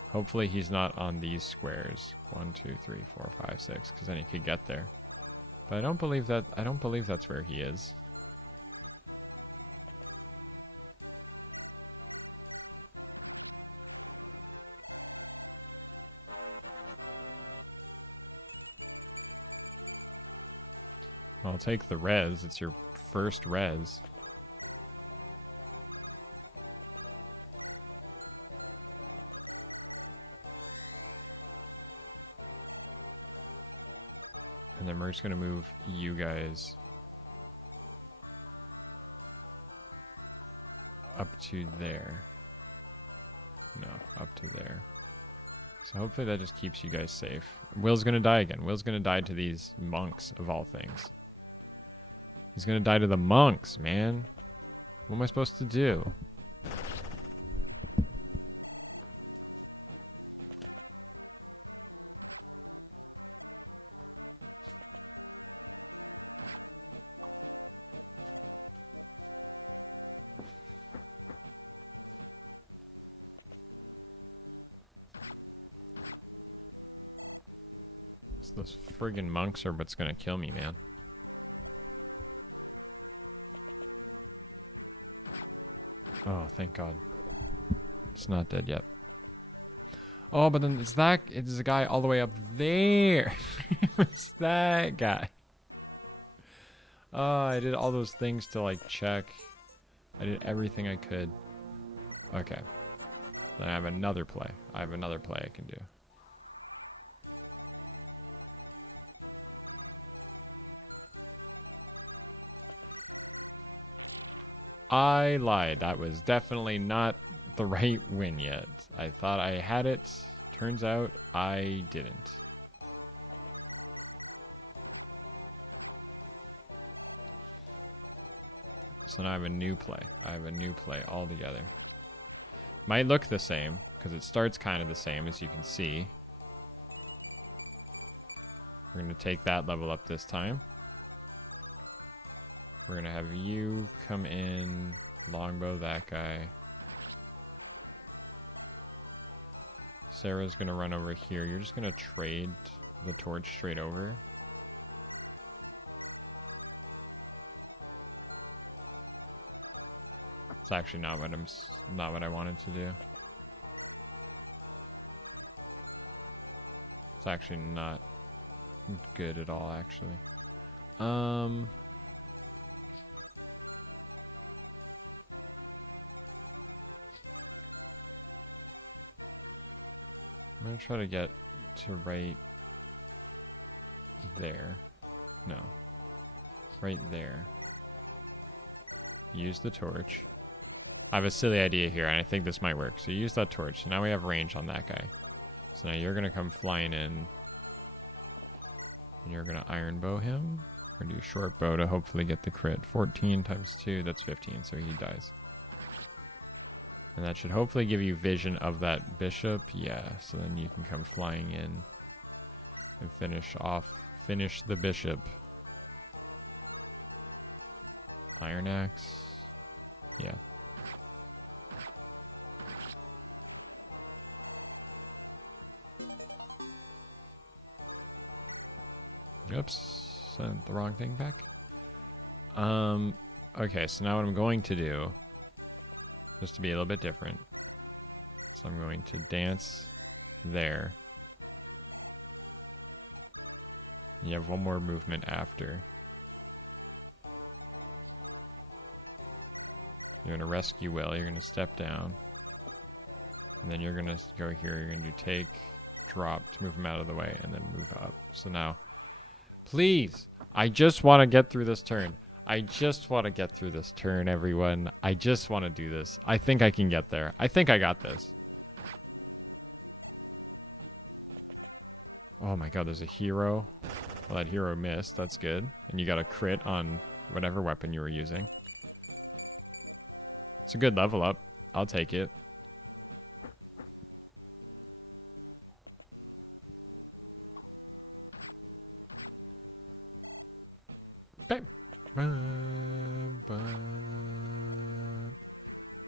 Hopefully he's not on these squares. 1, 2, 3, 4, 5, 6. Because then he could get there. But I don't believe that's where he is. I'll take the res. It's your first res. And then we're just going to move you guys up to there. No, up to there. So hopefully that just keeps you guys safe. Will's going to die again. Will's going to die to these monks, of all things. He's going to die to the monks, man. What am I supposed to do? Those friggin' monks are what's gonna kill me, man. Oh, thank God. It's not dead yet. Oh, but then it's a guy all the way up there. It's that guy. Oh, I did all those things to, like, check. I did everything I could. Okay. Then I have another play. I can do. I lied. That was definitely not the right win yet. I thought I had it. Turns out I didn't. So now I have a new play. Altogether. Might look the same, because it starts kind of the same, as you can see. We're going to take that level up this time. We're going to have you come in, longbow that guy. Sarah's going to run over here. You're just going to trade the torch straight over. It's actually not what I wanted to do. It's actually not good at all, actually. I'm going to try to get to right there. No. Right there. Use the torch. I have a silly idea here, and I think this might work. So use that torch. So now we have range on that guy. So now you're going to come flying in. And you're going to iron bow him. Or do short bow to hopefully get the crit. 14 times 2, that's 15, so he dies. And that should hopefully give you vision of that bishop. Yeah, so then you can come flying in and finish the bishop. Iron axe. Yeah. Oops, sent the wrong thing back. Okay, so now what I'm going to do, just to be a little bit different, so I'm going to dance there. You have one more movement after. You're going to rescue Will, you're going to step down. And then you're going to go here, you're going to do take, drop to move him out of the way, and then move up. So now, please, I just want to get through this turn. Everyone. I just want to do this. I think I can get there. I think I got this. Oh my god, there's a hero. Well, that hero missed. That's good. And you got a crit on whatever weapon you were using. It's a good level up. I'll take it. Bum, bum,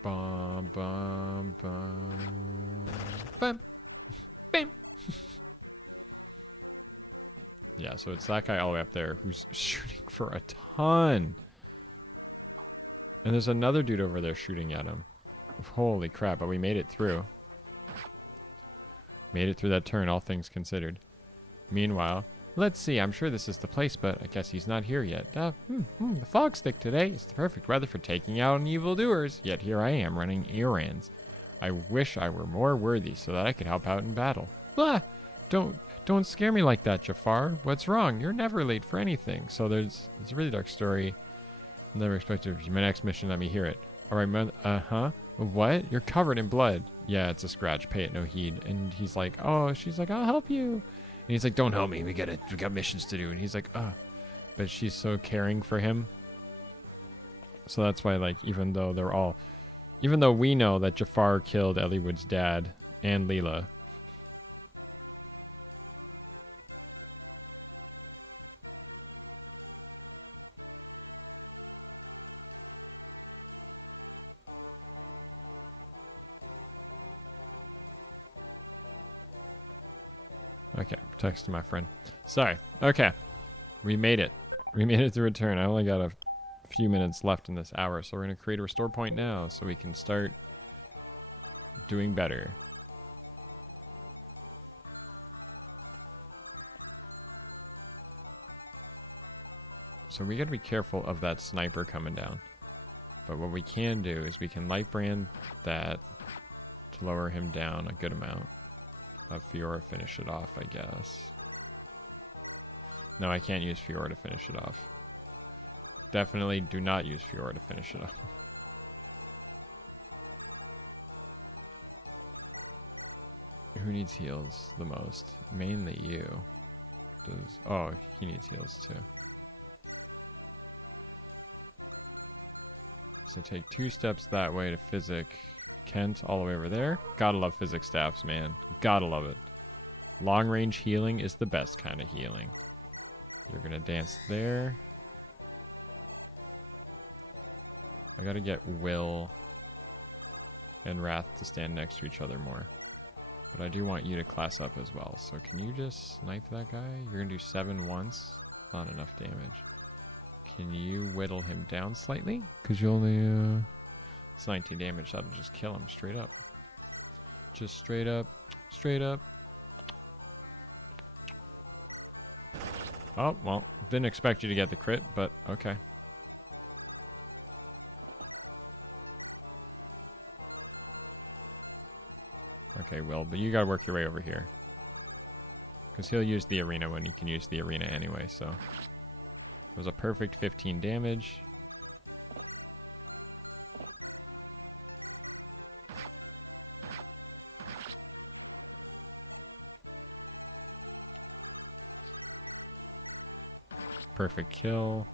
bum, bum, bum, bum, bam. Yeah, so it's that guy all the way up there who's shooting for a ton. And there's another dude over there shooting at him. Holy crap, but we made it through. Made it through that turn, all things considered. Meanwhile, let's see, I'm sure this is the place, but I guess he's not here yet. The fog stick today is the perfect weather for taking out on evildoers, yet here I am running errands. I wish I were more worthy so that I could help out in battle. Blah! Don't scare me like that, Jafar. What's wrong? You're never late for anything. So it's a really dark story. Never expected my next mission, let me hear it. Alright, what? You're covered in blood. Yeah, it's a scratch. Pay it no heed. And he's like, oh, she's like, I'll help you. And he's like, don't help me. We got missions to do. And he's like, oh. But she's so caring for him. So that's why, like, even though we know that Jafar killed Eliwood's dad and Leela. Okay, text to my friend. Sorry. Okay. We made it. We made it through a turn. I only got a few minutes left in this hour, so we're going to create a restore point now so we can start doing better. So we got to be careful of that sniper coming down. But what we can do is we can light brand that to lower him down a good amount. Fiora finish it off, I guess. No, I can't use Fiora to finish it off. Definitely do not use Fiora to finish it off. Who needs heals the most? Mainly you. Oh, he needs heals too. So take 2 steps that way to Physic. Kent all the way over there. Gotta love Physic staffs, man. Gotta love it. Long range healing is the best kind of healing. You're gonna dance there. I gotta get Will and Wrath to stand next to each other more. But I do want you to class up as well. So can you just snipe that guy? You're gonna do 7 once. Not enough damage. Can you whittle him down slightly? Because you only... It's 19 damage. That'll just kill him straight up. Just straight up. Straight up. Oh, well. Didn't expect you to get the crit, but okay. Okay, Will, but you gotta work your way over here. Because he'll use the arena when he can use the arena anyway, so... It was a perfect 15 damage. Perfect kill.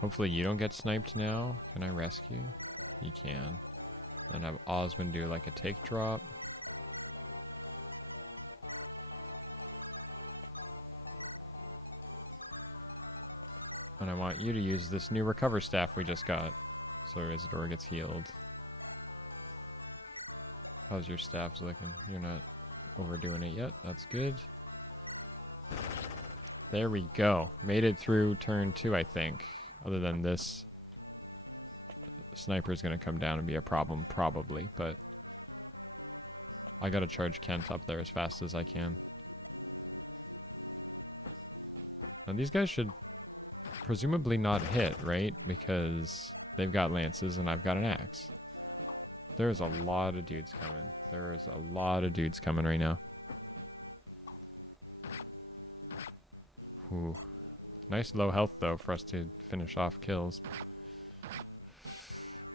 Hopefully you don't get sniped now. Can I rescue? You can. Then have Osmond do like a take drop. And I want you to use this new recover staff we just got. So Isidore gets healed. How's your staffs looking? You're not overdoing it yet. That's good. There we go. Made it through turn 2, I think. Other than this, sniper is going to come down and be a problem, probably. But I got to charge Kent up there as fast as I can. And these guys should presumably not hit, right? Because they've got lances and I've got an axe. There's a lot of dudes coming. There is a lot of dudes coming right now. Ooh. Nice low health, though, for us to finish off kills.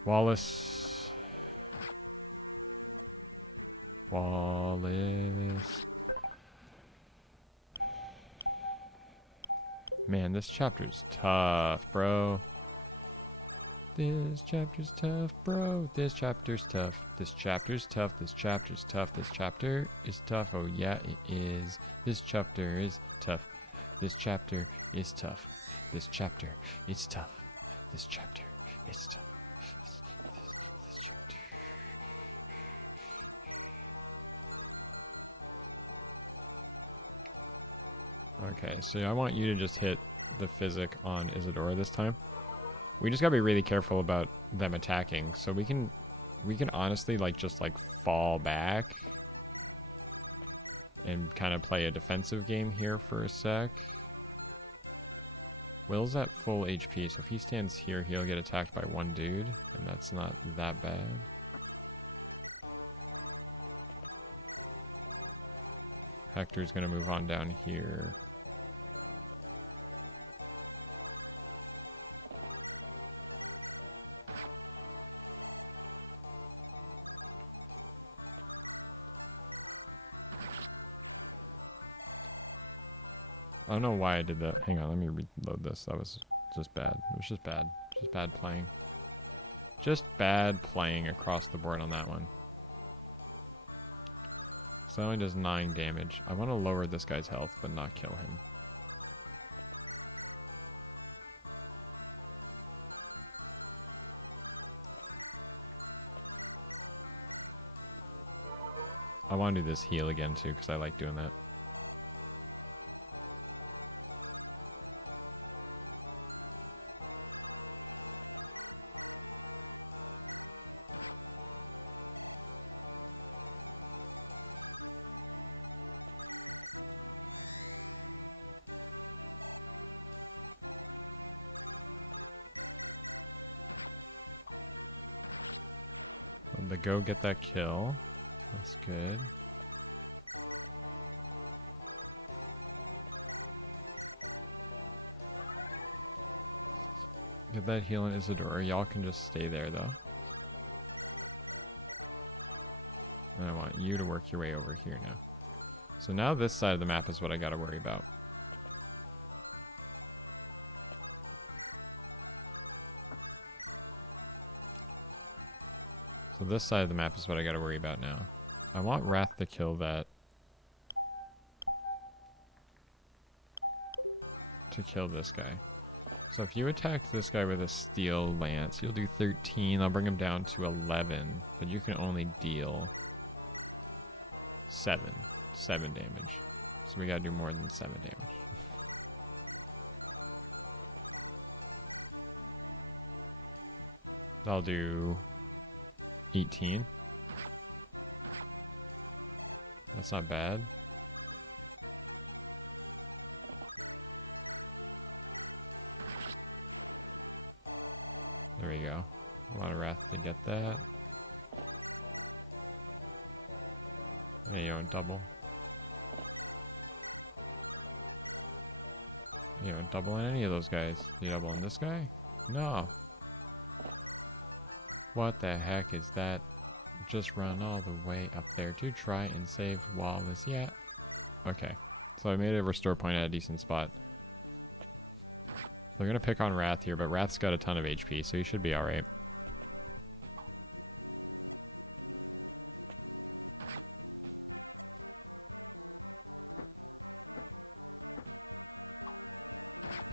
Wallace. Man, this chapter's tough, bro. This chapter's tough, bro. This chapter's tough. This chapter's tough. This chapter's tough. This chapter is tough. Oh, yeah, it is. This chapter is tough. This chapter is tough. This chapter, it's tough. This chapter, it's tough. This chapter. Okay, so I want you to just hit the physic on Isadora this time. We just gotta be really careful about them attacking. So we can honestly just fall back and kind of play a defensive game here for a sec. Will's at full HP, so if he stands here, he'll get attacked by one dude, and that's not that bad. Hector's gonna move on down here. I don't know why I did that. Hang on, let me reload this. That was just bad. It was just bad. Just bad playing. Just bad playing across the board on that one. So that only does 9 damage. I want to lower this guy's health, but not kill him. I want to do this heal again too, because I like doing that. The go get that kill. That's good. Get that heal in Isadora. Y'all can just stay there though. And I want you to work your way over here now. So now this side of the map is what I gotta worry about. So this side of the map is what I gotta worry about now. I want Wrath to kill that. To kill this guy. So if you attacked this guy with a steel lance, you'll do 13. I'll bring him down to 11. But you can only deal 7. 7 damage. So we gotta do more than 7 damage. I'll do 18. That's not bad. There we go. A lot of Wrath to get that. Yeah, you don't double. You don't double on any of those guys. You double on this guy? No. What the heck is that? Just run all the way up there to try and save Wallace. Yeah. Okay. So I made a restore point at a decent spot. They're going to pick on Wrath here, but Wrath's got a ton of HP, so he should be alright.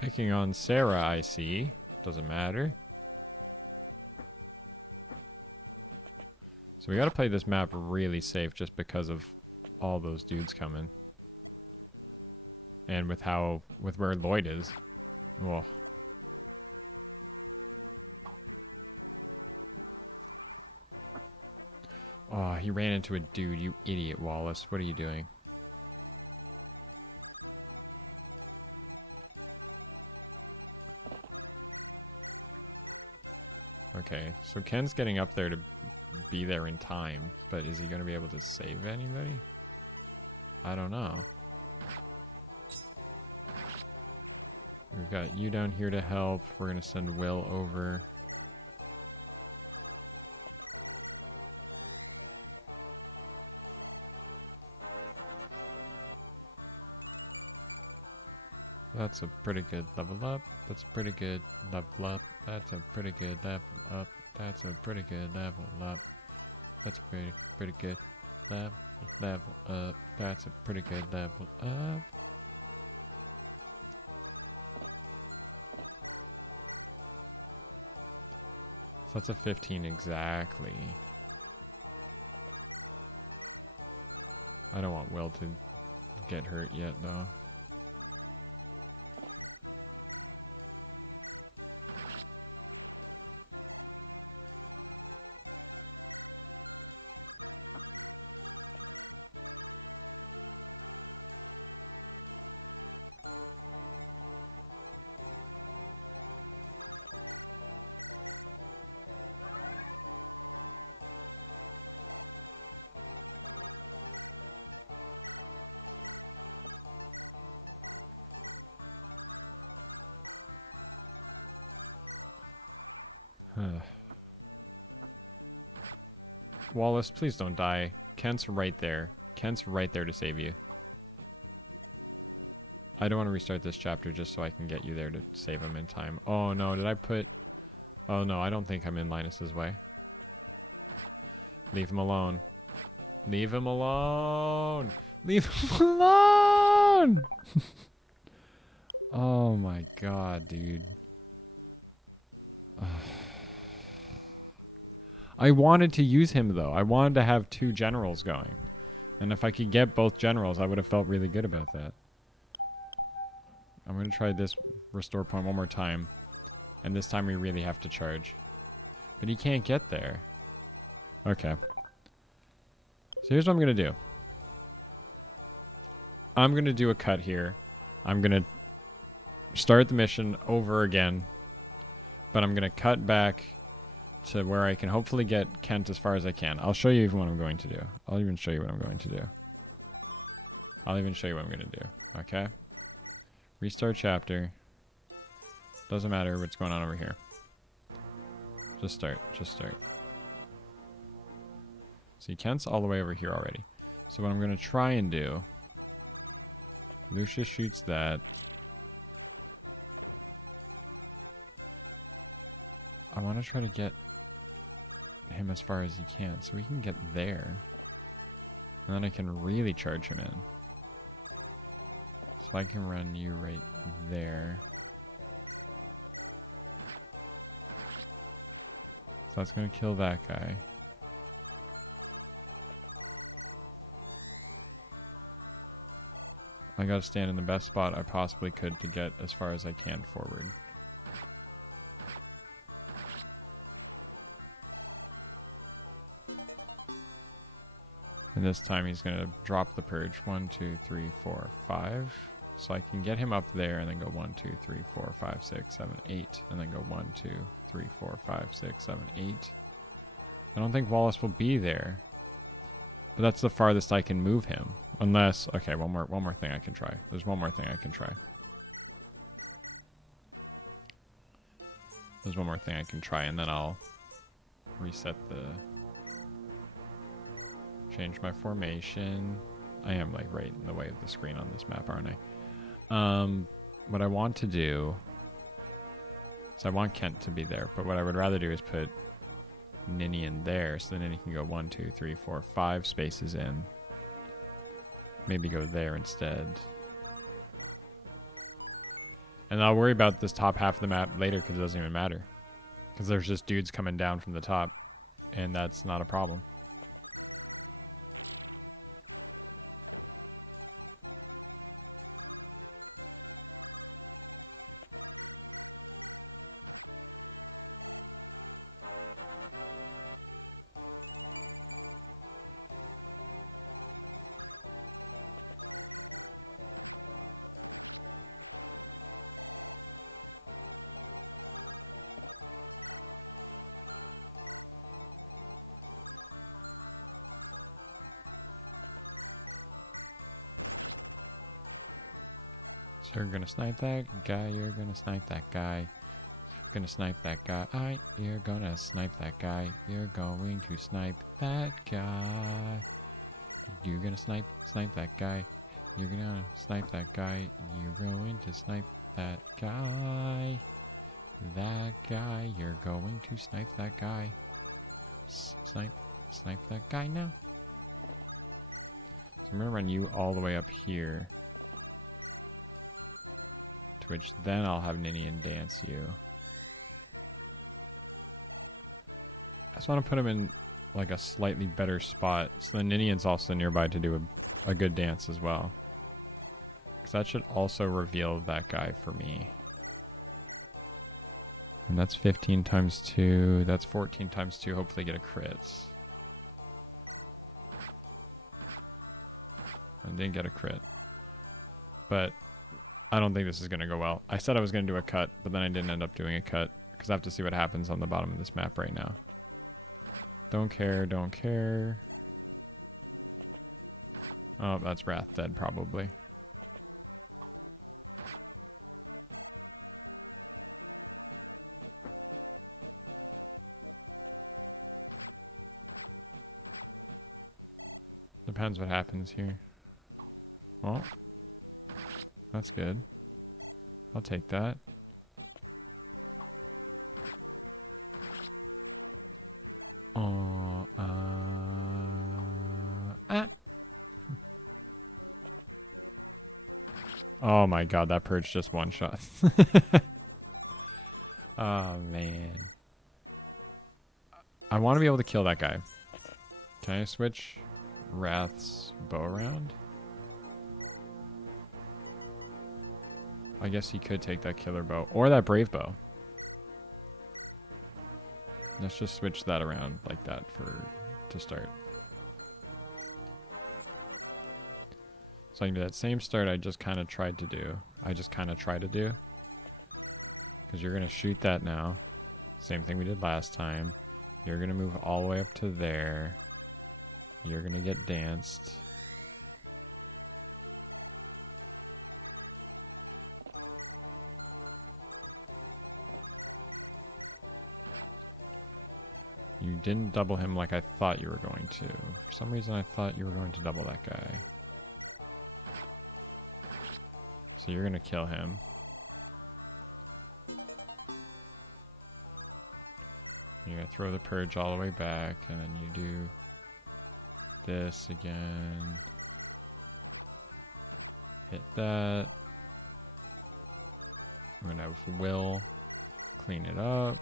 Picking on Sarah, I see. Doesn't matter. So we gotta play this map really safe just because of all those dudes coming. And with where Lloyd is. Whoa. Oh, he ran into a dude, you idiot, Wallace. What are you doing? Okay, so Ken's getting up there to be there in time, but is he going to be able to save anybody? I don't know. We've got you down here to help. We're going to send Will over. That's a pretty good level up. That's a pretty good level up. That's a pretty good level up. That's a pretty good level up. That's pretty good level up. That's a pretty good level up. So that's a 15 exactly. I don't want Will to get hurt yet, though. Wallace, please don't die. Kent's right there. Kent's right there to save you. I don't want to restart this chapter just so I can get you there to save him in time. Oh no, did I put... Oh no, I don't think I'm in Linus's way. Leave him alone. Leave him alone! Leave him alone! Oh my god, dude. I wanted to use him though. I wanted to have 2 generals going. And if I could get both generals, I would have felt really good about that. I'm going to try this restore point one more time. And this time we really have to charge. But he can't get there. Okay. So here's what I'm going to do. I'm going to do a cut here. I'm going to start the mission over again. But I'm going to cut back to where I can hopefully get Kent as far as I can. I'll show you even what I'm going to do. I'll even show you what I'm going to do. I'll even show you what I'm going to do. Okay? Restart chapter. Doesn't matter what's going on over here. Just start. Just start. See, Kent's all the way over here already. So what I'm going to try and do... Lucius shoots that. I want to try to get him as far as he can, so we can get there. And then I can really charge him in. So I can run you right there. So that's going to kill that guy. I got to stand in the best spot I possibly could to get as far as I can forward. And this time he's going to drop the purge. 1, 2, 3, 4, 5. So I can get him up there and then go 1, 2, 3, 4, 5, 6, 7, 8. And then go 1, 2, 3, 4, 5, 6, 7, 8. I don't think Wallace will be there. But that's the farthest I can move him. Unless... Okay, one more thing I can try. There's one more thing I can try. There's one more thing I can try, and then I'll reset the... Change my formation. I am like right in the way of the screen on this map, aren't I? What I want to do is I want Kent to be there, but what I would rather do is put Ninian there, so then he can go 1, 2, 3, 4, 5 spaces in. Maybe go there instead. And I'll worry about this top half of the map later because it doesn't even matter. Because there's just dudes coming down from the top, and that's not a problem. So you're gonna snipe that guy, you're gonna snipe that guy. Gonna snipe that guy, you're gonna snipe that guy. You're going to snipe that guy. You're gonna snipe that guy. You're gonna snipe that guy. You're going to snipe that guy. That guy, you're going to snipe that guy. Snipe that guy now. So I'm gonna run you all the way up here. To which then I'll have Ninian dance you. just want to put him in like a slightly better spot so the Ninian's also nearby to do a good dance as well. Because that should also reveal that guy for me. And that's 15 times 2. That's 14 times 2. Hopefully get a crit. I didn't get a crit. But I don't think this is going to go well. I said I was going to do a cut, but then I didn't end up doing a cut. Because I have to see what happens on the bottom of this map right now. Don't care, don't care. Oh, that's Wrath dead probably. Depends what happens here. Oh, that's good. I'll take that. Oh, oh my god, that purge just one shot. Oh man. I want to be able to kill that guy. Can I switch Wrath's bow around? I guess he could take that killer bow or that brave bow. Let's just switch that around like that to start. So I can do that same start I just kind of tried to do. Because you're going to shoot that now. Same thing we did last time. You're going to move all the way up to there. You're going to get danced. You didn't double him like I thought you were going to. For some reason I thought you were going to double that guy. So you're going to kill him. You're going to throw the purge all the way back, and then you do this again. Hit that. I'm going to have Will clean it up.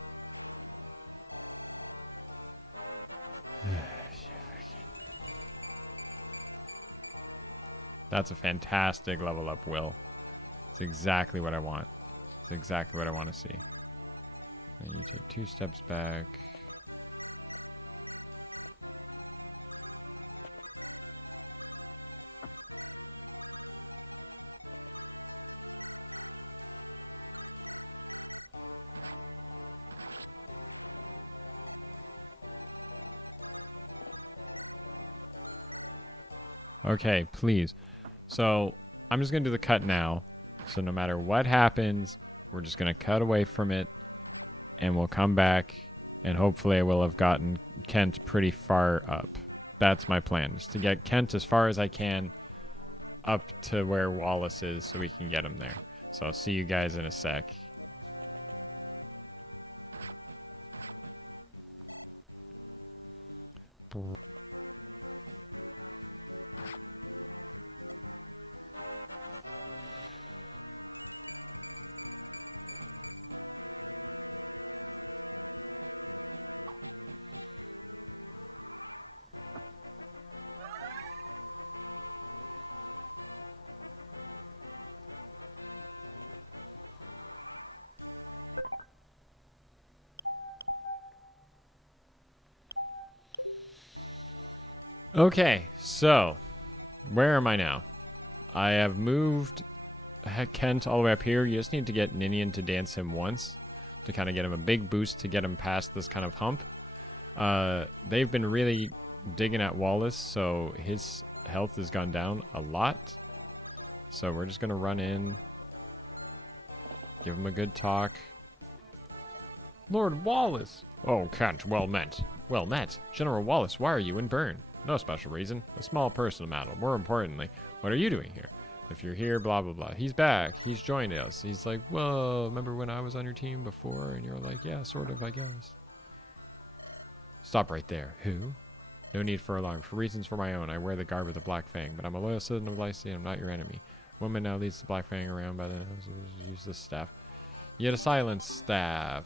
That's a fantastic level up, Will. It's exactly what I want. It's exactly what I want to see. And you take 2 steps back. Okay, please. So I'm just going to do the cut now. So no matter what happens, we're just going to cut away from it. And we'll come back. And hopefully I will have gotten Kent pretty far up. That's my plan. Is to get Kent as far as I can up to where Wallace is so we can get him there. So I'll see you guys in a sec. Okay, so where am I now? I have moved Kent all the way up here. You just need to get Ninian to dance him once to kind of get him a big boost to get him past this kind of hump. They've been really digging at Wallace, so his health has gone down a lot. So we're just going to run in, give him a good talk. Lord Wallace! Oh, Kent, well met. Well met. General Wallace, why are you in Bern? No special reason. A small personal matter. More importantly, what are you doing here? If you're here, blah, blah, blah. He's back. He's joined us. He's like, whoa, remember when I was on your team before? And you're like, yeah, sort of, I guess. Stop right there. Who? No need for alarm. For reasons for my own, I wear the garb of the Black Fang, but I'm a loyal citizen of Lycia and I'm not your enemy. A woman now leads the Black Fang around by the nose. Use this staff. You had a silence staff.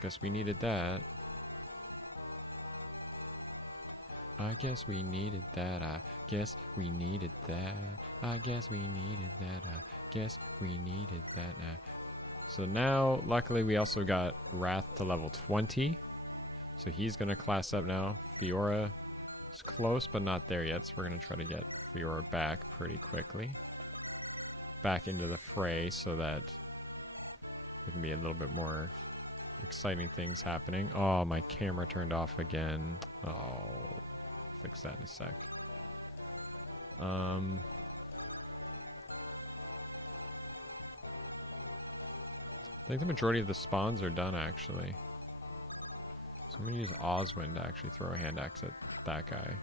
Guess we needed that. I guess we needed that. I guess we needed that. I guess we needed that. I guess we needed that. So now, luckily, we also got Wrath to level 20. So he's going to class up now. Fiora is close, but not there yet. So we're going to try to get Fiora back pretty quickly. Back into the fray so that there can be a little bit more exciting things happening. Oh, my camera turned off again. Oh, fix that in a sec. I think the majority of the spawns are done, actually. So I'm going to use Oswin to actually throw a hand axe at that guy.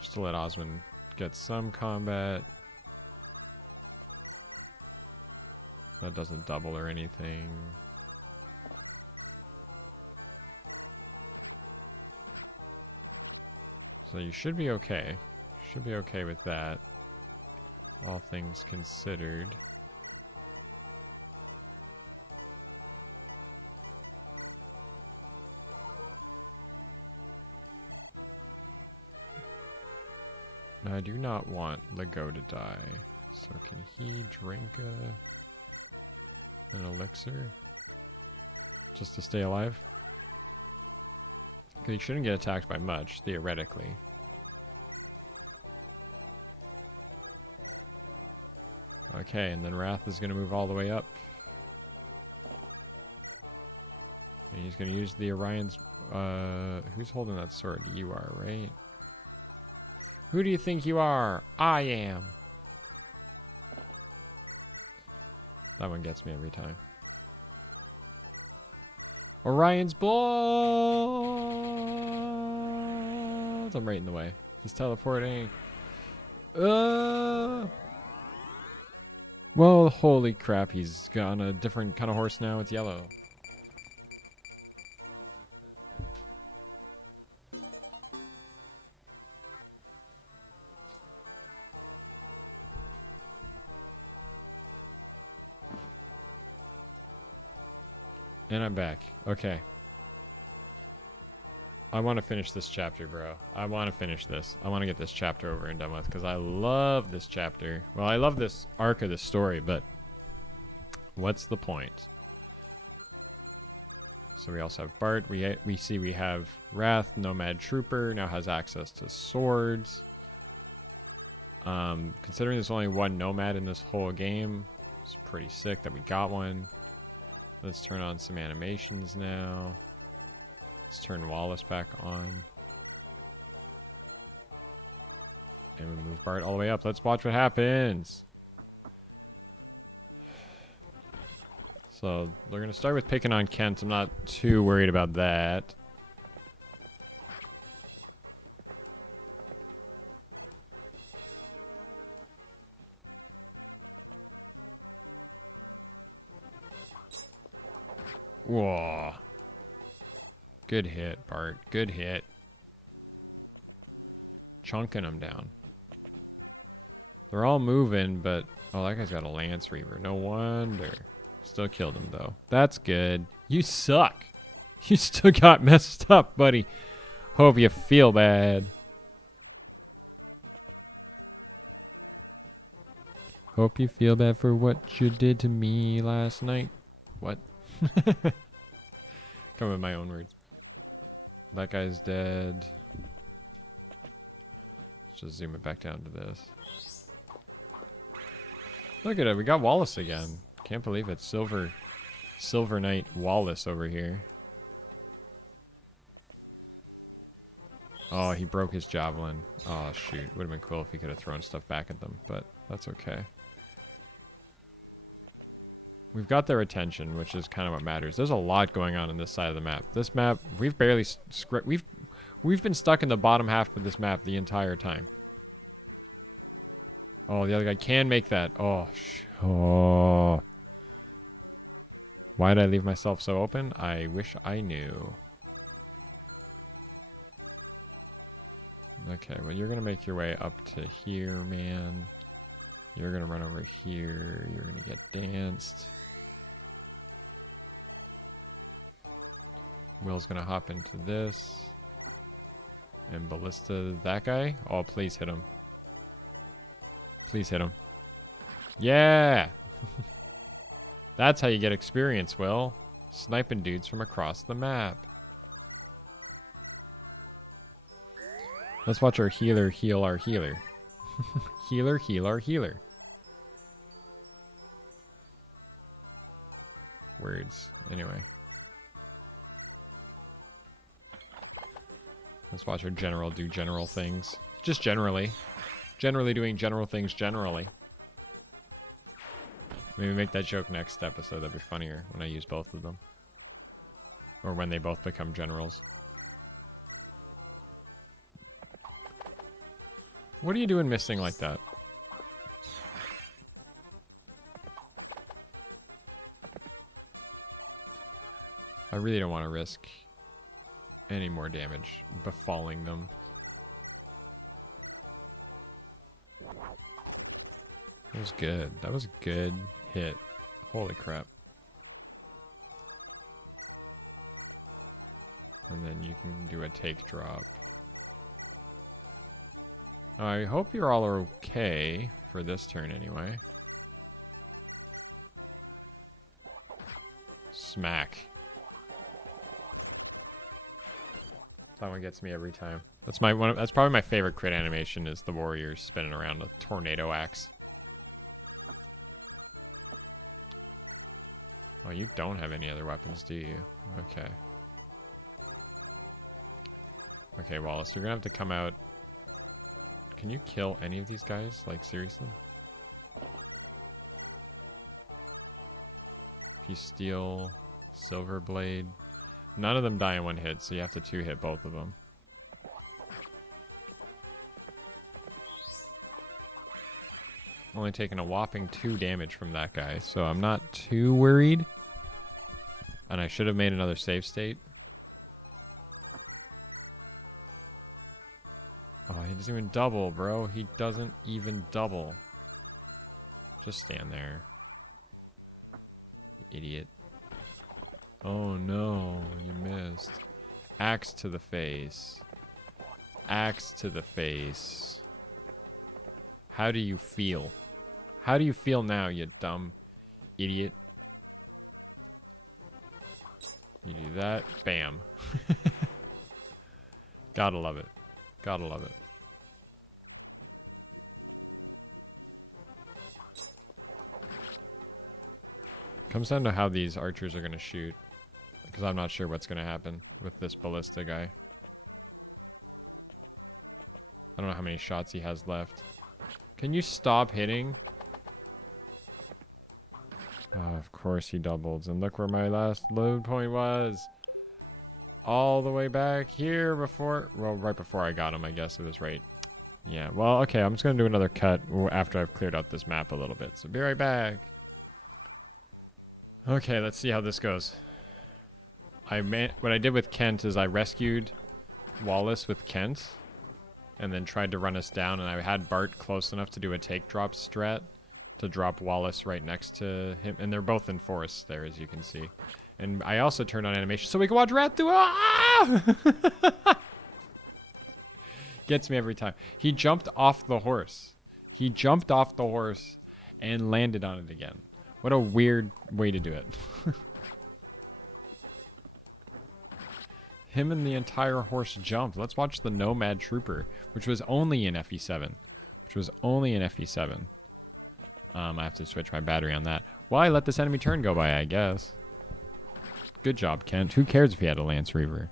Just to let Oswin get some combat. That doesn't double or anything. So you should be okay. Should be okay with that. All things considered. Now I do not want Lego to die. So can he drink an elixir? Just to stay alive? Because he shouldn't get attacked by much, theoretically. Okay, and then Wrath is going to move all the way up. And he's going to use the Orion's... who's holding that sword? You are, right? Who do you think you are? I am. That one gets me every time. Orion's blood! I'm right in the way. He's teleporting. Well, holy crap. He's got a different kind of horse now. It's yellow. And I'm back. Okay. I want to finish this chapter, bro. I want to finish this. I want to get this chapter over and done with because I love this chapter. Well, I love this arc of the story, but what's the point? So we also have Bart. We see we have Wrath, Nomad Trooper, now has access to swords. Considering there's only one Nomad in this whole game, it's pretty sick that we got one. Let's turn on some animations now. Let's turn Wallace back on. And we move Bart all the way up. Let's watch what happens. So they're going to start with picking on Kent. I'm not too worried about that. Whoa. Good hit, Bart. Good hit. Chunking them down. They're all moving, but... Oh, that guy's got a Lance Reaver. No wonder. Still killed him, though. That's good. You suck. You still got messed up, buddy. Hope you feel bad. Hope you feel bad for what you did to me last night. What? Come with my own words. That guy's dead. Let's just zoom it back down to this. Look at it. We got Wallace again. Can't believe it. Silver Knight Wallace over here. Oh, he broke his javelin. Oh, shoot. Would have been cool if he could have thrown stuff back at them, but that's okay. We've got their attention, which is kind of what matters. There's a lot going on this side of the map. This map, we've barely we've been stuck in the bottom half of this map the entire time. Oh, the other guy can make that. Oh, oh. Why did I leave myself so open? I wish I knew. Okay, well, you're going to make your way up to here, man. You're going to run over here. You're going to get danced. Will's going to hop into this. And ballista that guy. Oh, please hit him. Please hit him. Yeah! That's how you get experience, Will. Sniping dudes from across the map. Let's watch our healer heal our healer. Healer heal our healer. Words. Anyway. Let's watch our general do general things. Just generally. Generally doing general things generally. Maybe make that joke next episode. That'd be funnier when I use both of them. Or when they both become generals. What are you doing missing like that? I really don't want to risk any more damage befalling them. That was good. That was a good hit. Holy crap. And then you can do a take drop. I hope you're all okay for this turn anyway. Smack. That one gets me every time. That's that's probably my favorite crit animation is the warriors spinning around a tornado axe. Oh, you don't have any other weapons, do you? Okay. Okay, Wallace, you're gonna have to come out. Can you kill any of these guys? Like, seriously? If you steal Silver Blade. None of them die in one hit, so you have to two-hit both of them. Only taking a whopping 2 damage from that guy, so I'm not too worried. And I should have made another save state. Oh, he doesn't even double, bro. He doesn't even double. Just stand there. Idiot. Oh no, you missed. Axe to the face. Axe to the face. How do you feel? How do you feel now, you dumb idiot? You do that. Bam. Gotta love it. Gotta love it. Comes down to how these archers are going to shoot. Because I'm not sure what's going to happen with this ballista guy. I don't know how many shots he has left. Can you stop hitting? Oh, of course he doubles. And look where my last load point was. All the way back here before... Well, right before I got him, I guess it was right. Yeah, well, okay. I'm just going to do another cut after I've cleared out this map a little bit. So be right back. Okay, let's see how this goes. What I did with Kent is I rescued Wallace with Kent. And then tried to run us down. And I had Bart close enough to do a take drop strat. To drop Wallace right next to him. And they're both in forest there, as you can see. And I also turned on animation so we can watch Rat through. Ah! Gets me every time. He jumped off the horse. He jumped off the horse and landed on it again. What a weird way to do it. Him and the entire horse jumped. Let's watch the Nomad Trooper, which was only in FE7. I have to switch my battery on that. Well, I let this enemy turn go by, I guess. Good job, Kent. Who cares if he had a Lance Reaver?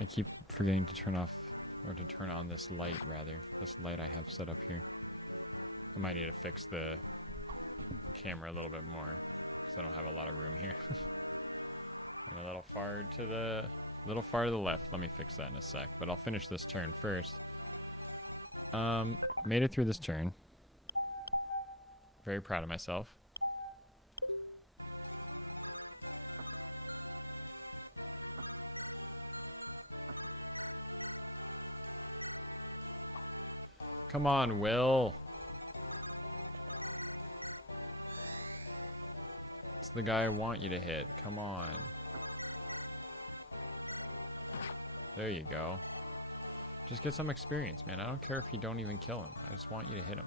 I keep forgetting to turn off, or to turn on this light, rather. This light I have set up here. I might need to fix the camera a little bit more, because I don't have a lot of room here. I'm a little far to the left. Let me fix that in a sec, but I'll finish this turn first. Made it through this turn. Very proud of myself. Come on, Will. It's the guy I want you to hit. Come on. There you go. Just get some experience, man. I don't care if you don't even kill him. I just want you to hit him.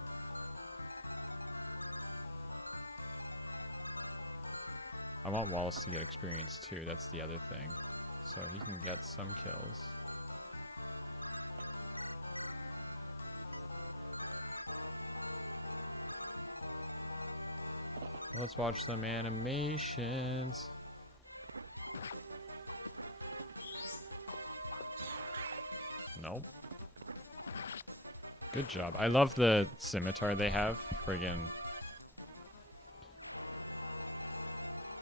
I want Wallace to get experience too. That's the other thing. So he can get some kills. Let's watch some animations. Nope. Good job. I love the scimitar they have. Friggin'.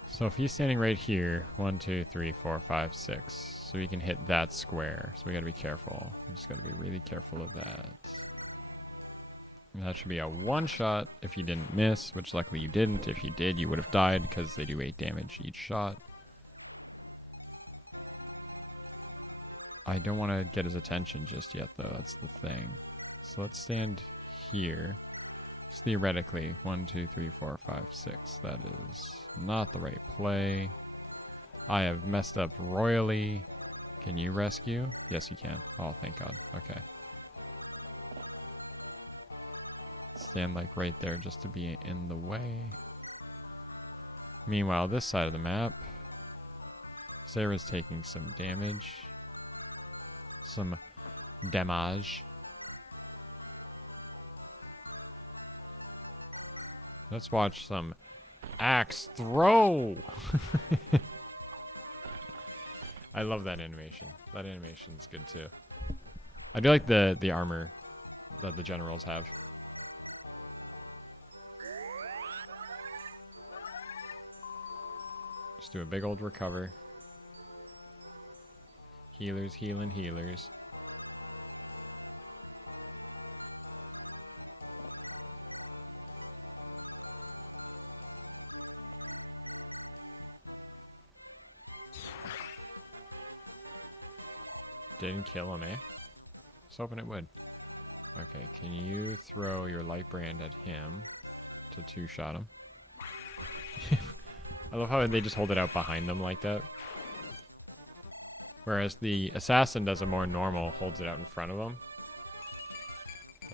So if he's standing right here, 1, 2, 3, 4, 5, 6. So he can hit that square. So we gotta be careful. We just gotta be really careful of that. And that should be a one shot if you didn't miss, which luckily you didn't. If you did, you would have died because they do 8 damage each shot. I don't want to get his attention just yet, though. That's the thing. So let's stand here. Just theoretically, 1, 2, 3, 4, 5, 6. That is not the right play. I have messed up royally. Can you rescue? Yes, you can. Oh, thank God. Okay. Stand like right there just to be in the way. Meanwhile, this side of the map, Sarah's taking some damage. Some damage. Let's watch some axe throw. I love that animation. That animation's good too. I do like the armor that the generals have. Just do a big old recover. Healers, healing, healers. Didn't kill him, eh? Just hoping it would. Okay, can you throw your light brand at him to two-shot him? I love how they just hold it out behind them like that. Whereas the assassin does a more normal, holds it out in front of him.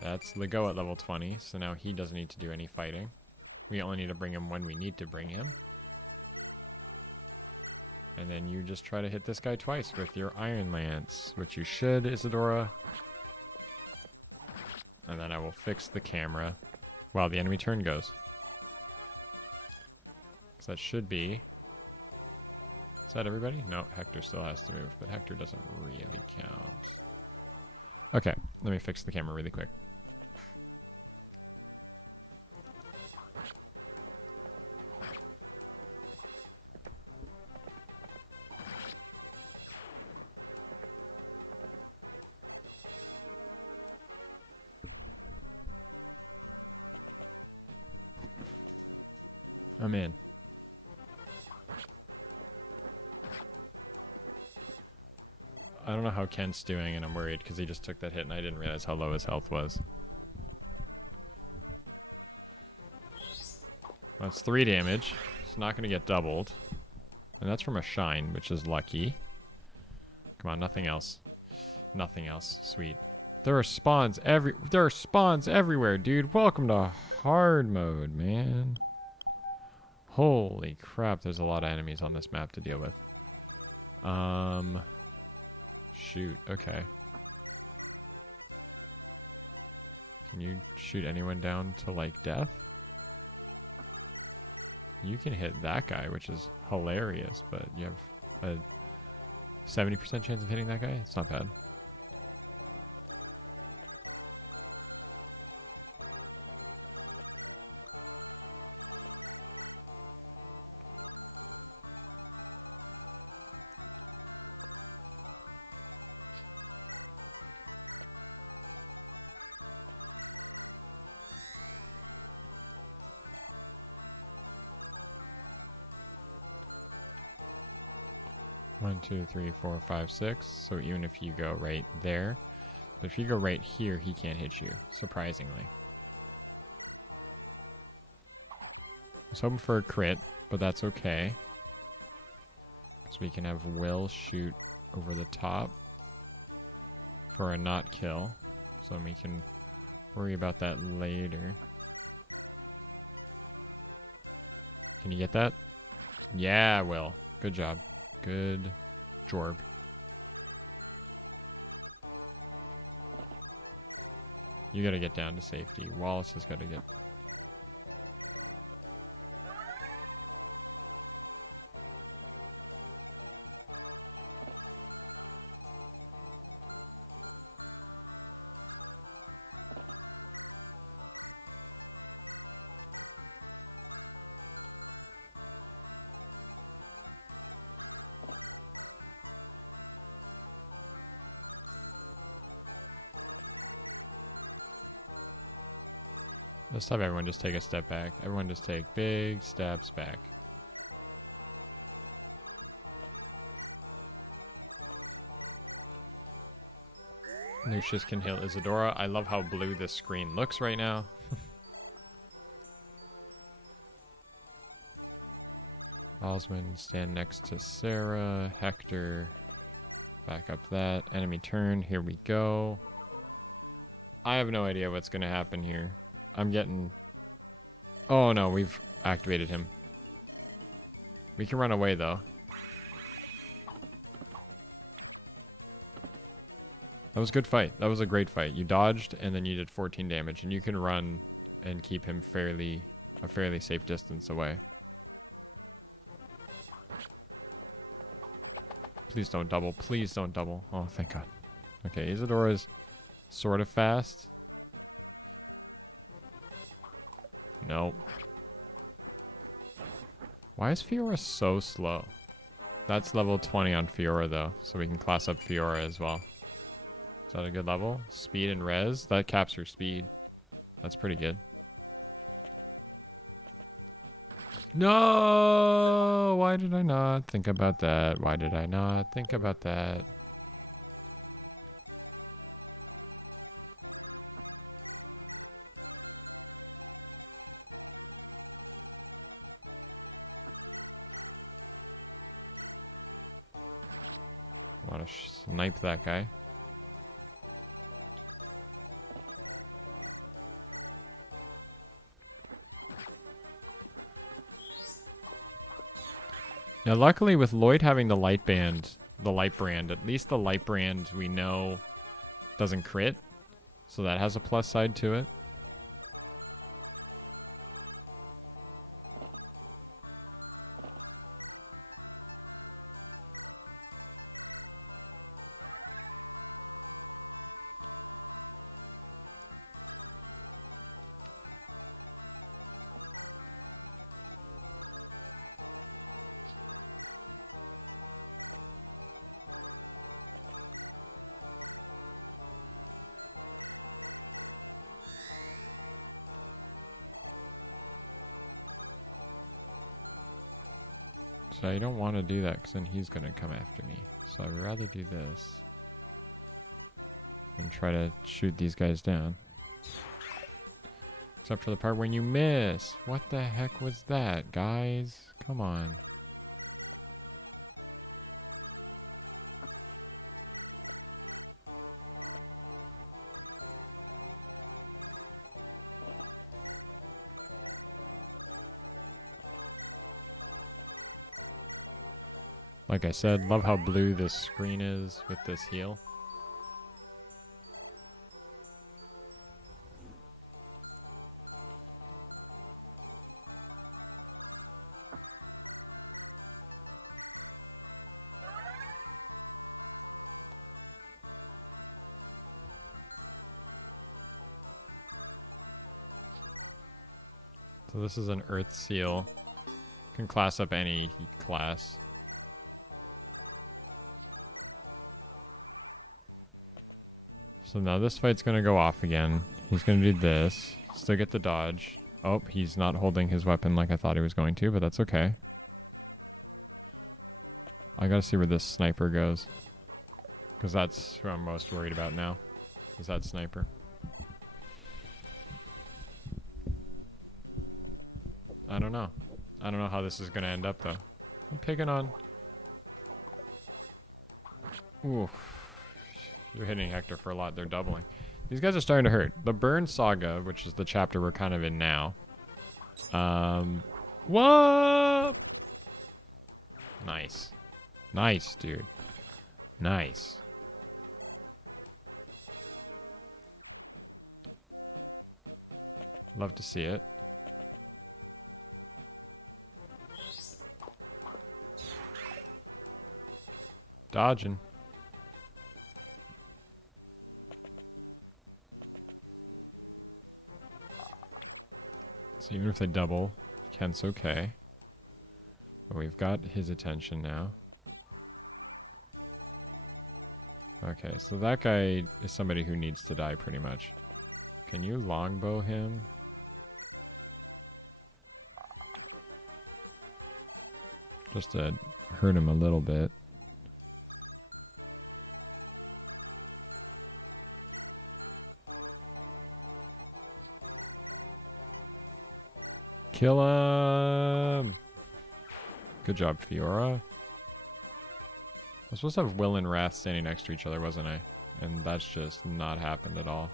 That's Lego at level 20, so now he doesn't need to do any fighting. We only need to bring him when we need to bring him. And then you just try to hit this guy twice with your Iron Lance, which you should, Isadora. And then I will fix the camera while the enemy turn goes. Because that should be... Is that everybody? No, Hector still has to move, but Hector doesn't really count. Okay, let me fix the camera really quick. I'm in. I don't know how Kent's doing, and I'm worried because he just took that hit and I didn't realize how low his health was. That's 3 damage. It's not going to get doubled. And that's from a shine, which is lucky. Come on, nothing else. Nothing else. Sweet. There are spawns everywhere, dude. Welcome to hard mode, man. Holy crap, there's a lot of enemies on this map to deal with. Shoot, okay. Can you shoot anyone down to, like, death? You can hit that guy, which is hilarious, but you have a 70% chance of hitting that guy? It's not bad. One, two, three, four, five, six. So even if you go right there, but if you go right here, he can't hit you, surprisingly. I was hoping for a crit, but that's okay. So we can have Will shoot over the top for a not kill. So we can worry about that later. Can you get that? Yeah, Will. Good job. Good jorb. You gotta get down to safety. Wallace has gotta get... Let's have everyone just take a step back. Everyone just take big steps back. Lucius can heal Isadora. I love how blue this screen looks right now. Osmond, stand next to Sarah. Hector, back up that. Enemy turn. Here we go. I have no idea what's going to happen here. I'm getting... Oh no, we've activated him. We can run away though. That was a good fight. That was a great fight. You dodged and then you did 14 damage, and you can run and keep him a fairly safe distance away. Please don't double. Please don't double. Oh, thank God. Okay, Isadora's sort of fast. Nope. Why is Fiora so slow? That's level 20 on Fiora though, so we can class up Fiora as well. Is that a good level? Speed and res? That caps her speed. That's pretty good. No! Why did I not think about that? Why did I not think about that? Want to snipe that guy. Now, luckily, with Lloyd having the light brand, at least the light brand we know doesn't crit, so that has a plus side to it. So I don't want to do that because then he's going to come after me. So I would rather do this and try to shoot these guys down. Except for the part when you miss. What the heck was that, guys? Come on. Like I said, love how blue this screen is with this heal. So this is an Earth Seal. Can class up any class. So now this fight's going to go off again. He's going to do this. Still get the dodge. Oh, he's not holding his weapon like I thought he was going to, but that's okay. I got to see where this sniper goes. Because that's who I'm most worried about now. Is that sniper. I don't know. I don't know how this is going to end up, though. I'm picking on... Oof. You're hitting Hector for a lot. They're doubling. These guys are starting to hurt. The Burn Saga, which is the chapter we're kind of in now. What? Nice. Nice, dude. Nice. Love to see it. Dodging. So even if they double, Kent's okay. But we've got his attention now. Okay, so that guy is somebody who needs to die pretty much. Can you longbow him? Just to hurt him a little bit. Kill him! Good job, Fiora. I was supposed to have Will and Wrath standing next to each other, wasn't I? And that's just not happened at all.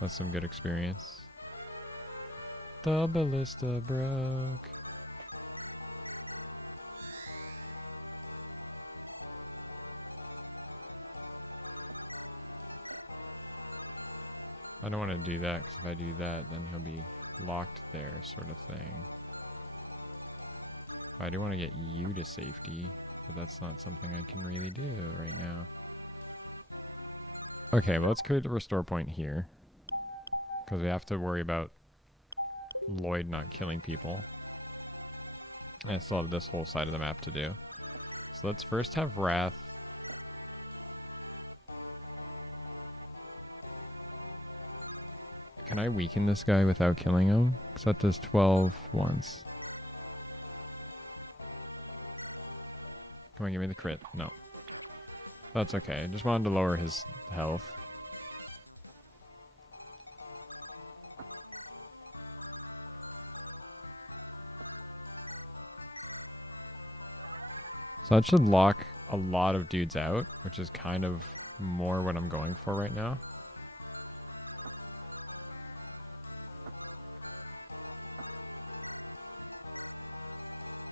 That's some good experience. The ballista broke. I don't want to do that, because if I do that, then he'll be locked there, sort of thing. I do want to get you to safety, but that's not something I can really do right now. Okay, well, let's create the restore point here, because we have to worry about Lloyd not killing people. I still have this whole side of the map to do. So let's first have Wrath. Can I weaken this guy without killing him? Because that does 12 once. Come on, give me the crit. No. That's okay. I just wanted to lower his health. So that should lock a lot of dudes out, which is kind of more what I'm going for right now.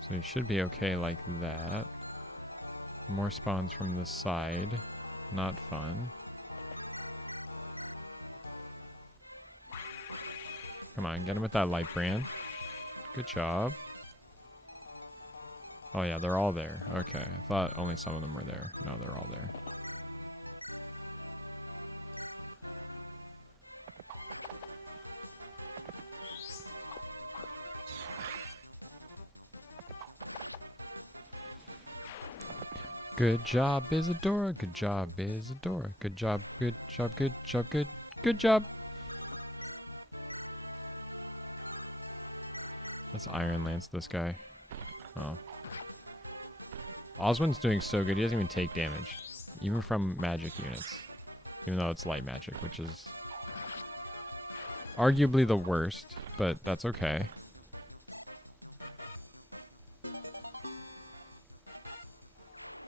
So you should be okay like that. More spawns from this side. Not fun. Come on, get him with that light brand. Good job. Oh yeah, they're all there. Okay, I thought only some of them were there. No, they're all there. Good job, Isadora. Good job, Isadora. Good job, good job, good job, good job. Let's Iron Lance this guy. Oh. Oswin's doing so good, he doesn't even take damage. Even from magic units. Even though it's light magic, which is arguably the worst, but that's okay.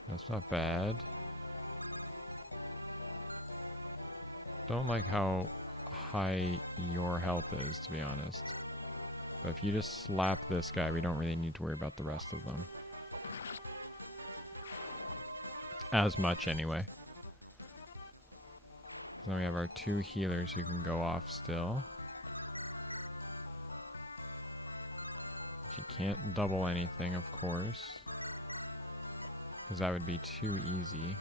That's not bad. Don't like how high your health is, to be honest. But if you just slap this guy, we don't really need to worry about the rest of them. As much, anyway. Then we have our 2 healers who can go off still. She can't double anything, of course. Because that would be too easy.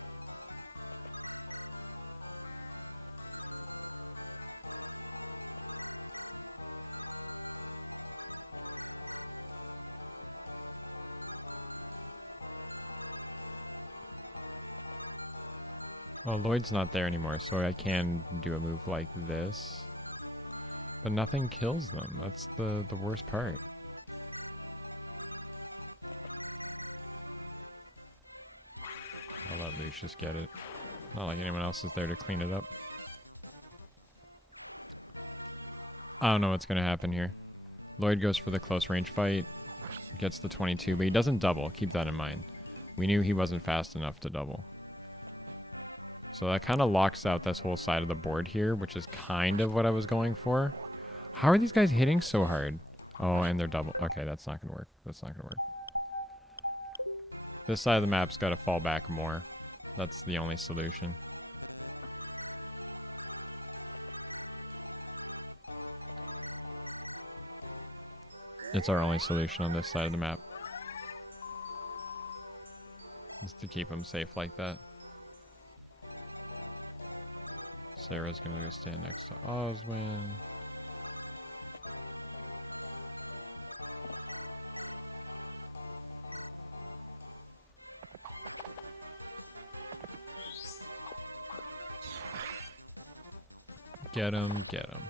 Well, Lloyd's not there anymore, so I can do a move like this. But nothing kills them. That's the worst part. I'll let Lucius get it. Not like anyone else is there to clean it up. I don't know what's going to happen here. Lloyd goes for the close range fight. Gets the 22, but he doesn't double. Keep that in mind. We knew he wasn't fast enough to double. So that kind of locks out this whole side of the board here, which is kind of what I was going for. How are these guys hitting so hard? Oh, and they're double. Okay, that's not going to work. That's not going to work. This side of the map's got to fall back more. That's the only solution. It's our only solution on this side of the map. Just to keep them safe like that. Sarah's gonna go stand next to Oswin. Get him, get him.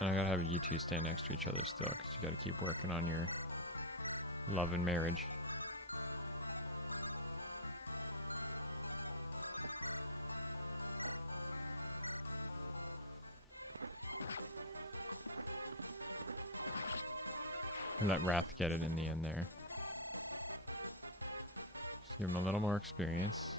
And I gotta have you two stand next to each other still, because you gotta keep working on your love and marriage. And let Wrath get it in the end there. Just give him a little more experience.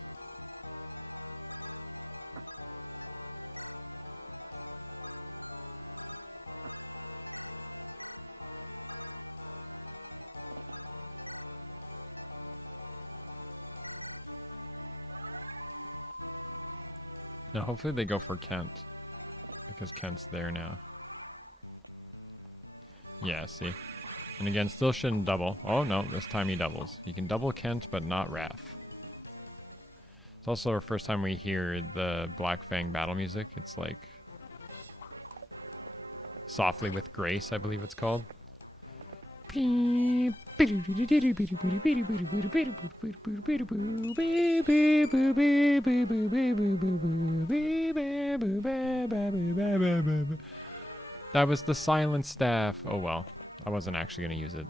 Now hopefully they go for Kent, because Kent's there now. Yeah, see? And again, still shouldn't double. Oh no, this time he doubles. He can double Kent, but not Wrath. It's also our first time we hear the Black Fang battle music. It's like Softly with Grace, I believe it's called. That was the silent staff. Oh well, I wasn't actually going to use it.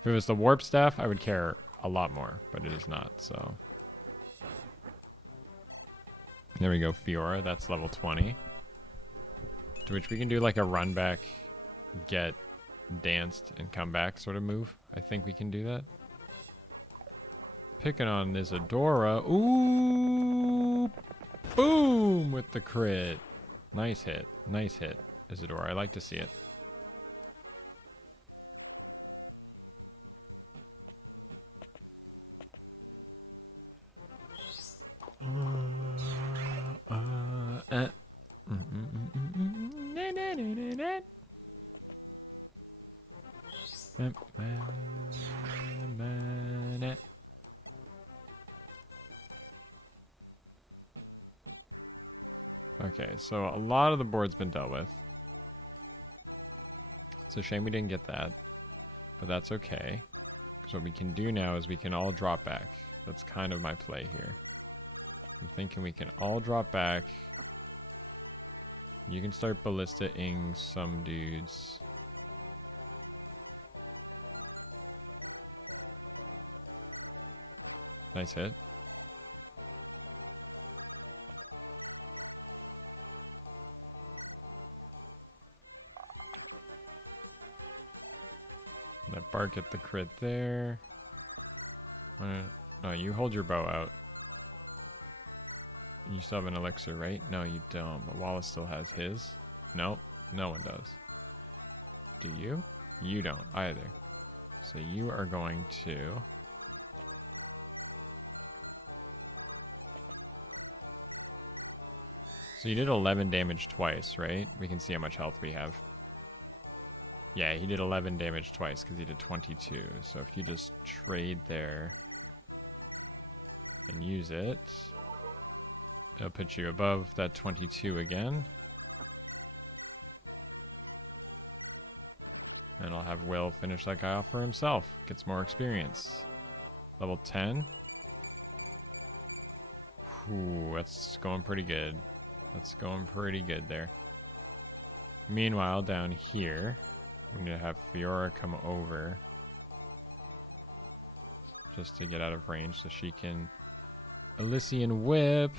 If it was the warp staff, I would care a lot more, but it is not, so. There we go, Fiora, that's level 20. To which we can do like a run back, get danced, and come back sort of move. I think we can do that. Picking on Isadora. Ooh! Boom! With the crit. Nice hit. Nice hit, Isadora. I like to see it. Okay, so a lot of the board's been dealt with. It's a shame we didn't get that, but that's okay. Because what we can do now is we can all drop back. That's kind of my play here. I'm thinking we can all drop back. You can start ballista-ing some dudes. Nice hit. Let Bart get the crit there. Oh, you hold your bow out. You still have an elixir, right? No, you don't, but Wallace still has his. No, no one does. Do you? You don't either. So you are going to... So you did 11 damage twice, right? We can see how much health we have. Yeah, he did 11 damage twice because he did 22. So if you just trade there and use it, it'll put you above that 22 again. And I'll have Will finish that guy off for himself. Gets more experience. Level 10. Ooh, that's going pretty good. That's going pretty good there. Meanwhile, down here, I'm going to have Fiora come over. Just to get out of range so she can Elysian Whip.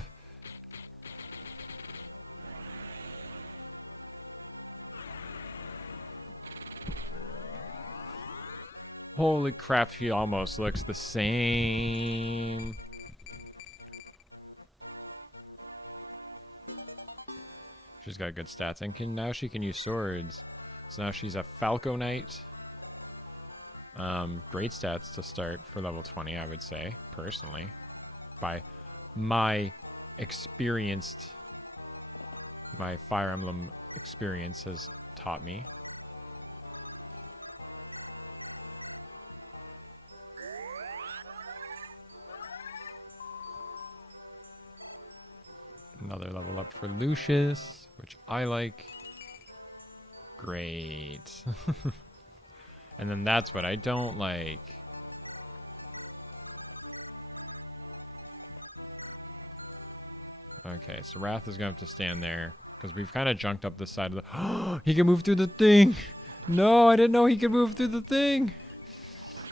Holy crap, she almost looks the same. She's got good stats, and now she can use swords. So now she's a Falco Knight. Great stats to start for level 20, I would say, personally. By my Fire Emblem experience has taught me. Another level up for Lucius, which I like. Great. And then that's what I don't like. Okay, so Wrath is going to have to stand there. Because we've kind of junked up this side of the... He can move through the thing! No, I didn't know he could move through the thing!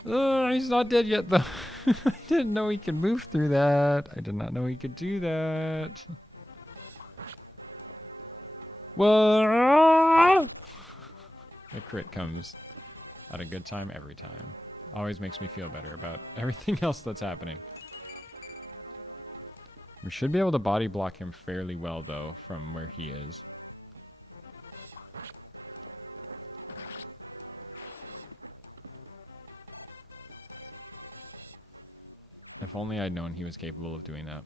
He's not dead yet, though. I didn't know he could move through that. I did not know he could do that. Whoa! A crit comes at a good time every time. Always makes me feel better about everything else that's happening. We should be able to body block him fairly well, though, from where he is. If only I'd known he was capable of doing that.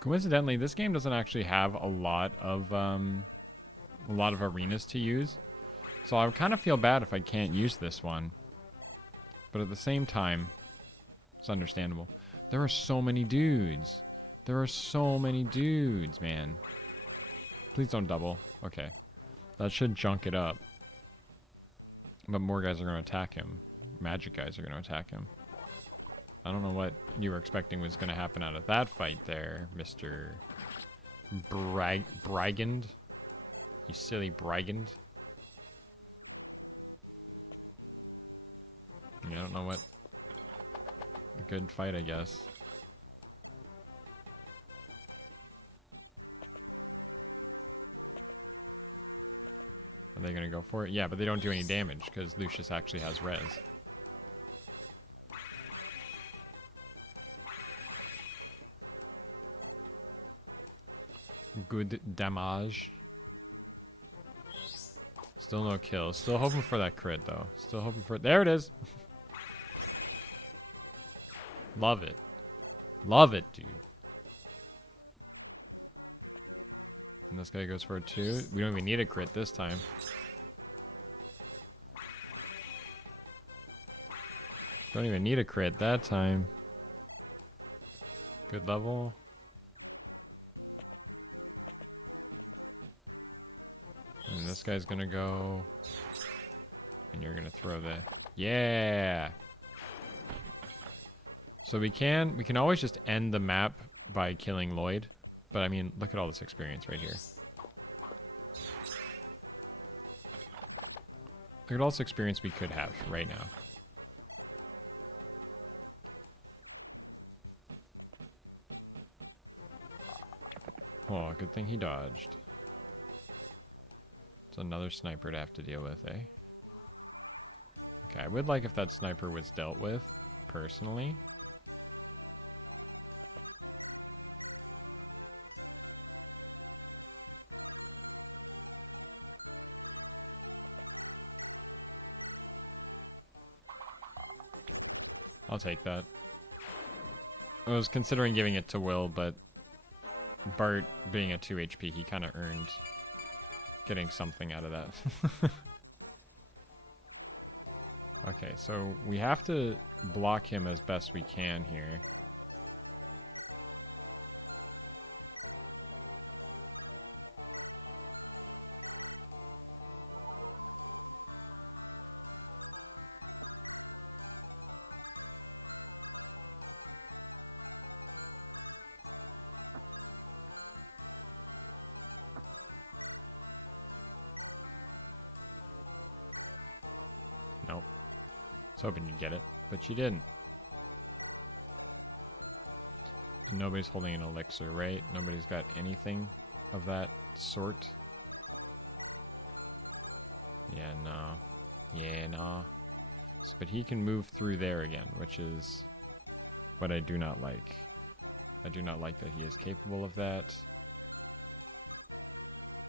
Coincidentally, this game doesn't actually have a lot of arenas to use, so I kind of feel bad if I can't use this one. But at the same time, it's understandable. There are so many dudes. There are so many dudes, man. Please don't double. Okay, that should junk it up. But more guys are going to attack him. Magic guys are going to attack him. I don't know what you were expecting was going to happen out of that fight there, Mr. Brigand. You silly Brigand. I don't know what... A good fight, I guess. Are they going to go for it? Yeah, but they don't do any damage because Lucius actually has res. Good damage. Still no kills. Still hoping for that crit, though. Still hoping for it. There it is. Love it. Love it, dude. And this guy goes for a 2. We don't even need a crit this time. Don't even need a crit that time. Good level. And this guy's gonna go. And you're gonna throw the... Yeah! So we can always just end the map by killing Lloyd. But I mean, look at all this experience right here. Look at all this experience we could have right now. Oh, good thing he dodged. It's another sniper to have to deal with, eh? Okay, I would like if that sniper was dealt with, personally. I'll take that. I was considering giving it to Will, but Bart being at 2 HP, he kind of earned getting something out of that. Okay, so we have to block him as best we can here. Nope. I was hoping you'd get it, but you didn't. And nobody's holding an elixir, right? Nobody's got anything of that sort. Yeah, no. Yeah, no. But he can move through there again, which is what I do not like. I do not like that he is capable of that.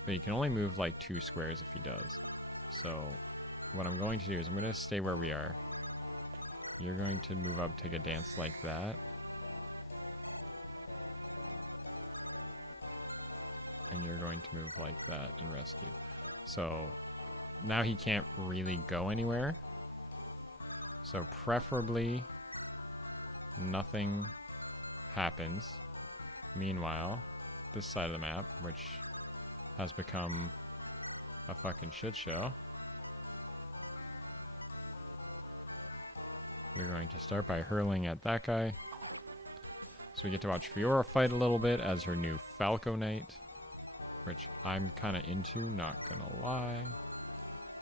But he can only move like 2 squares if he does. So what I'm going to do is I'm going to stay where we are. You're going to move up, take a dance like that. And you're going to move like that and rescue. So now he can't really go anywhere. So preferably nothing happens. Meanwhile, this side of the map, which has become a fucking shit show, you're going to start by hurling at that guy. So we get to watch Fiora fight a little bit as her new Falco Knight, which I'm kind of into, not gonna lie.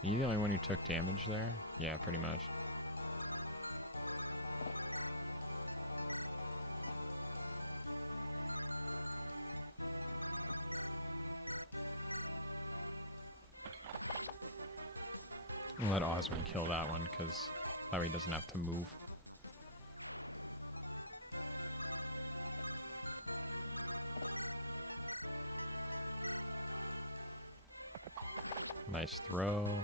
Are you the only one who took damage there? Yeah, pretty much. We'll let Oswin kill that one, because that way he doesn't have to move. Nice throw.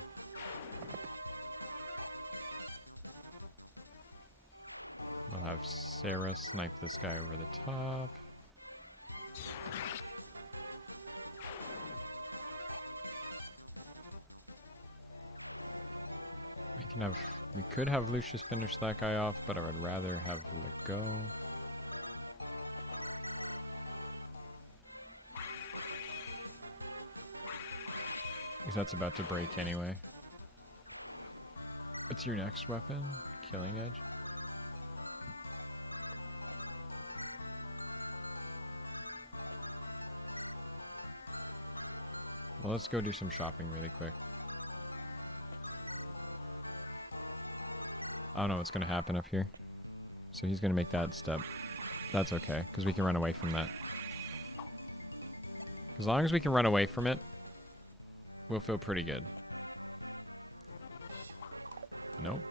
We'll have Sarah snipe this guy over the top. We could have Lucius finish that guy off, but I would rather have let go. Because that's about to break anyway. What's your next weapon? Killing Edge? Well, let's go do some shopping really quick. I don't know what's going to happen up here. So he's going to make that step. That's okay, because we can run away from that. As long as we can run away from it, we'll feel pretty good. Nope.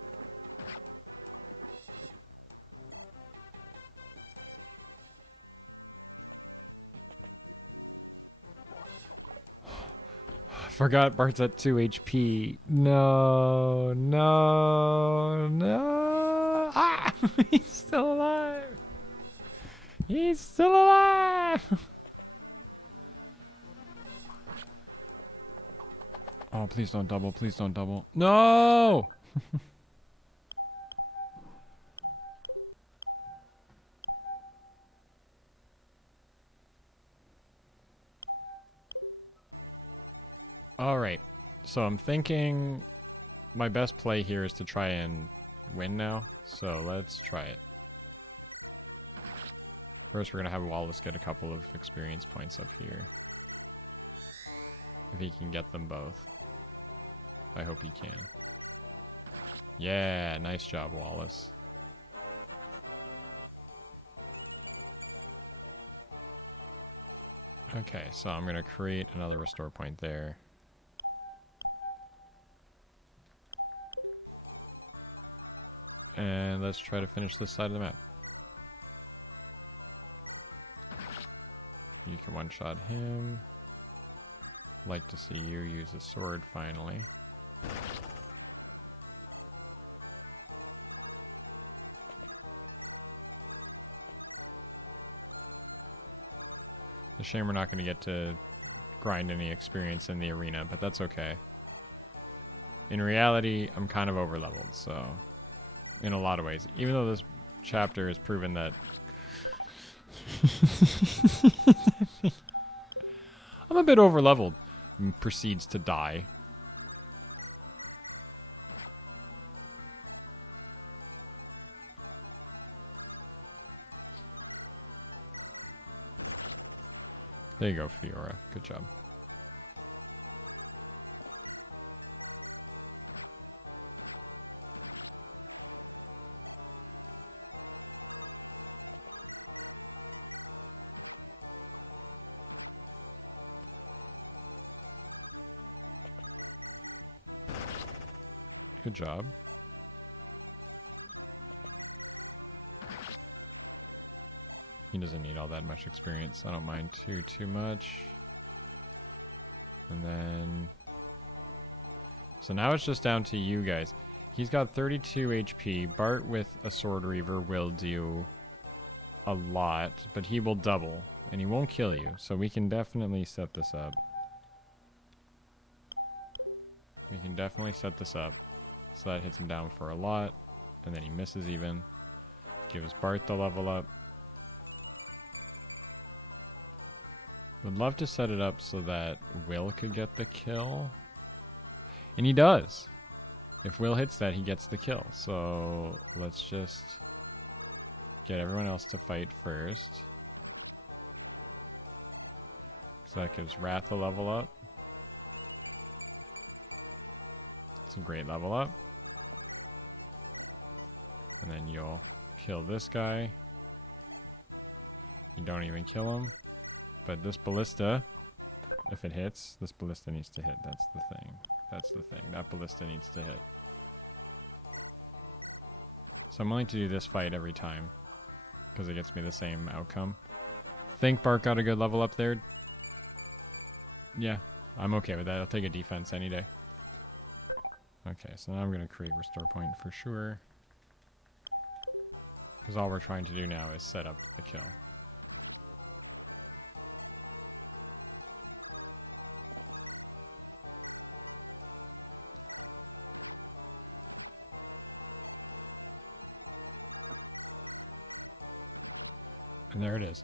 Forgot Bart's at 2 HP. No, no, no. Ah! He's still alive. He's still alive. Oh, please don't double. Please don't double. No! Alright, so I'm thinking my best play here is to try and win now, so let's try it. First we're going to have Wallace get a couple of experience points up here. If he can get them both. I hope he can. Yeah, nice job, Wallace. Okay, so I'm going to create another restore point there. And let's try to finish this side of the map. You can one-shot him. Like to see you use a sword finally. a shame we're not going to get to grind any experience in the arena, but that's okay. In reality, I'm kind of over-leveled, so... in a lot of ways. Even though this chapter has proven that... I'm a bit over-leveled. And proceeds to die. There you go, Fiora. Good job. Good job. He doesn't need all that much experience. I don't mind too much. And then... so now it's just down to you guys. He's got 32 HP. Bart with a Sword Reaver will do a lot, but he will double. And he won't kill you. So we can definitely set this up. We can definitely set this up. So that hits him down for a lot. And then he misses even. Gives Bart the level up. Would love to set it up so that Will could get the kill. And he does. If Will hits that, he gets the kill. So let's just get everyone else to fight first. So that gives Wrath a level up. It's a great level up. And then you'll kill this guy. You don't even kill him. But this ballista, if it hits, this ballista needs to hit. That's the thing. That's the thing. That ballista needs to hit. So I'm willing to do this fight every time. Because it gets me the same outcome. Think Bart got a good level up there. Yeah, I'm okay with that. I'll take a defense any day. Okay, so now I'm going to create restore point for sure. Because all we're trying to do now is set up the kill. And there it is.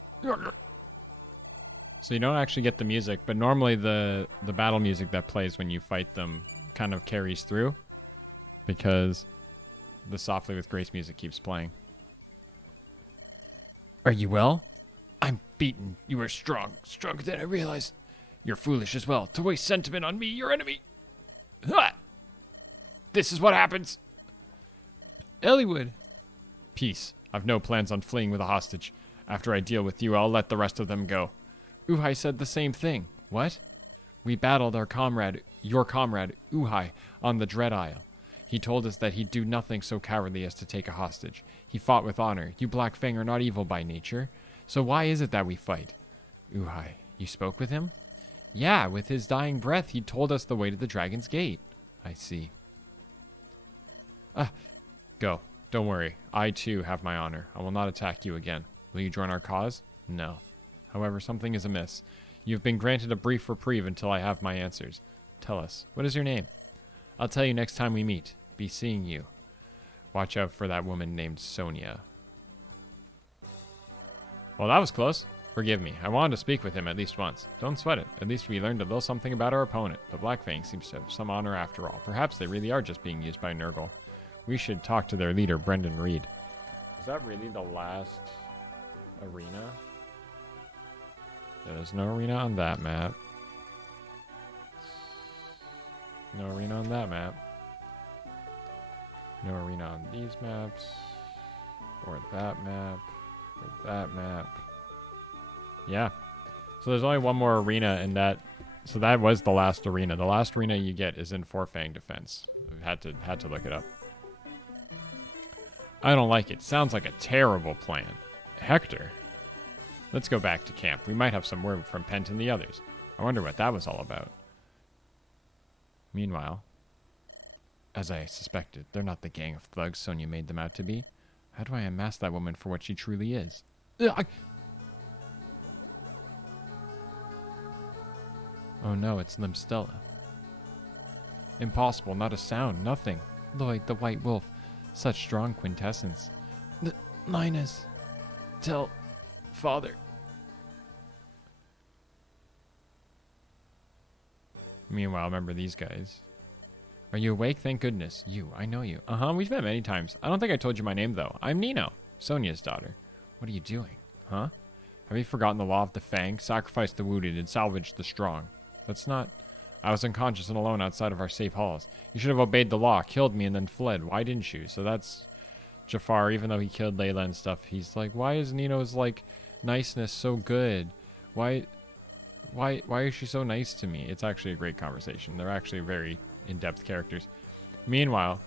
So you don't actually get the music, but normally the battle music that plays when you fight them kind of carries through. Because the Softly with Grace music keeps playing. Are you well? I'm beaten. You are strong. Stronger than I realized. You're foolish as well. To waste sentiment on me, your enemy. Ha! This is what happens. Elliewood. Peace. I've no plans on fleeing with a hostage. After I deal with you, I'll let the rest of them go. Uhai said the same thing. What? We battled our comrade, your comrade, Uhai, on the Dread Isle. He told us that he'd do nothing so cowardly as to take a hostage. He fought with honor. You Black Fang are not evil by nature. So why is it that we fight? Uhai, you spoke with him? Yeah, with his dying breath, he told us the way to the Dragon's Gate. I see. Go. Don't worry. I, too, have my honor. I will not attack you again. Will you join our cause? No. However, something is amiss. You've been granted a brief reprieve until I have my answers. Tell us, what is your name? I'll tell you next time we meet. Be seeing you. Watch out for that woman named Sonia. Well, that was close. Forgive me. I wanted to speak with him at least once. Don't sweat it. At least we learned a little something about our opponent. The Black Fang seems to have some honor after all. Perhaps they really are just being used by Nurgle. We should talk to their leader, Brendan Reed. Is that really the last arena? Yeah, there's no arena on that map. No arena on that map. No arena on these maps. Or that map. Or that map. Yeah. So there's only one more arena in that. So that was the last arena. The last arena you get is in Fang Defense. I had to look it up. I don't like it. Sounds like a terrible plan. Hector. Let's go back to camp. We might have some word from Pent and the others. I wonder what that was all about. Meanwhile, as I suspected, they're not the gang of thugs Sonia made them out to be. How do I unmask that woman for what she truly is? Oh no, it's Limstella. Impossible, not a sound, nothing. Lloyd, the white wolf. Such strong quintessence. Linus, tell father. Meanwhile, remember these guys. Are you awake? Thank goodness. You, I know you. Uh-huh, we've met many times. I don't think I told you my name, though. I'm Nino, Sonia's daughter. What are you doing? Huh? Have you forgotten the law of the Fang? Sacrifice the wounded and salvage the strong. That's not... I was unconscious and alone outside of our safe halls. You should have obeyed the law, killed me, and then fled. Why didn't you? So that's Jafar, even though he killed Layla and stuff. He's like, why is Nino's, like, niceness so good? Why is she so nice to me? It's actually a great conversation. They're actually very in-depth characters. Meanwhile,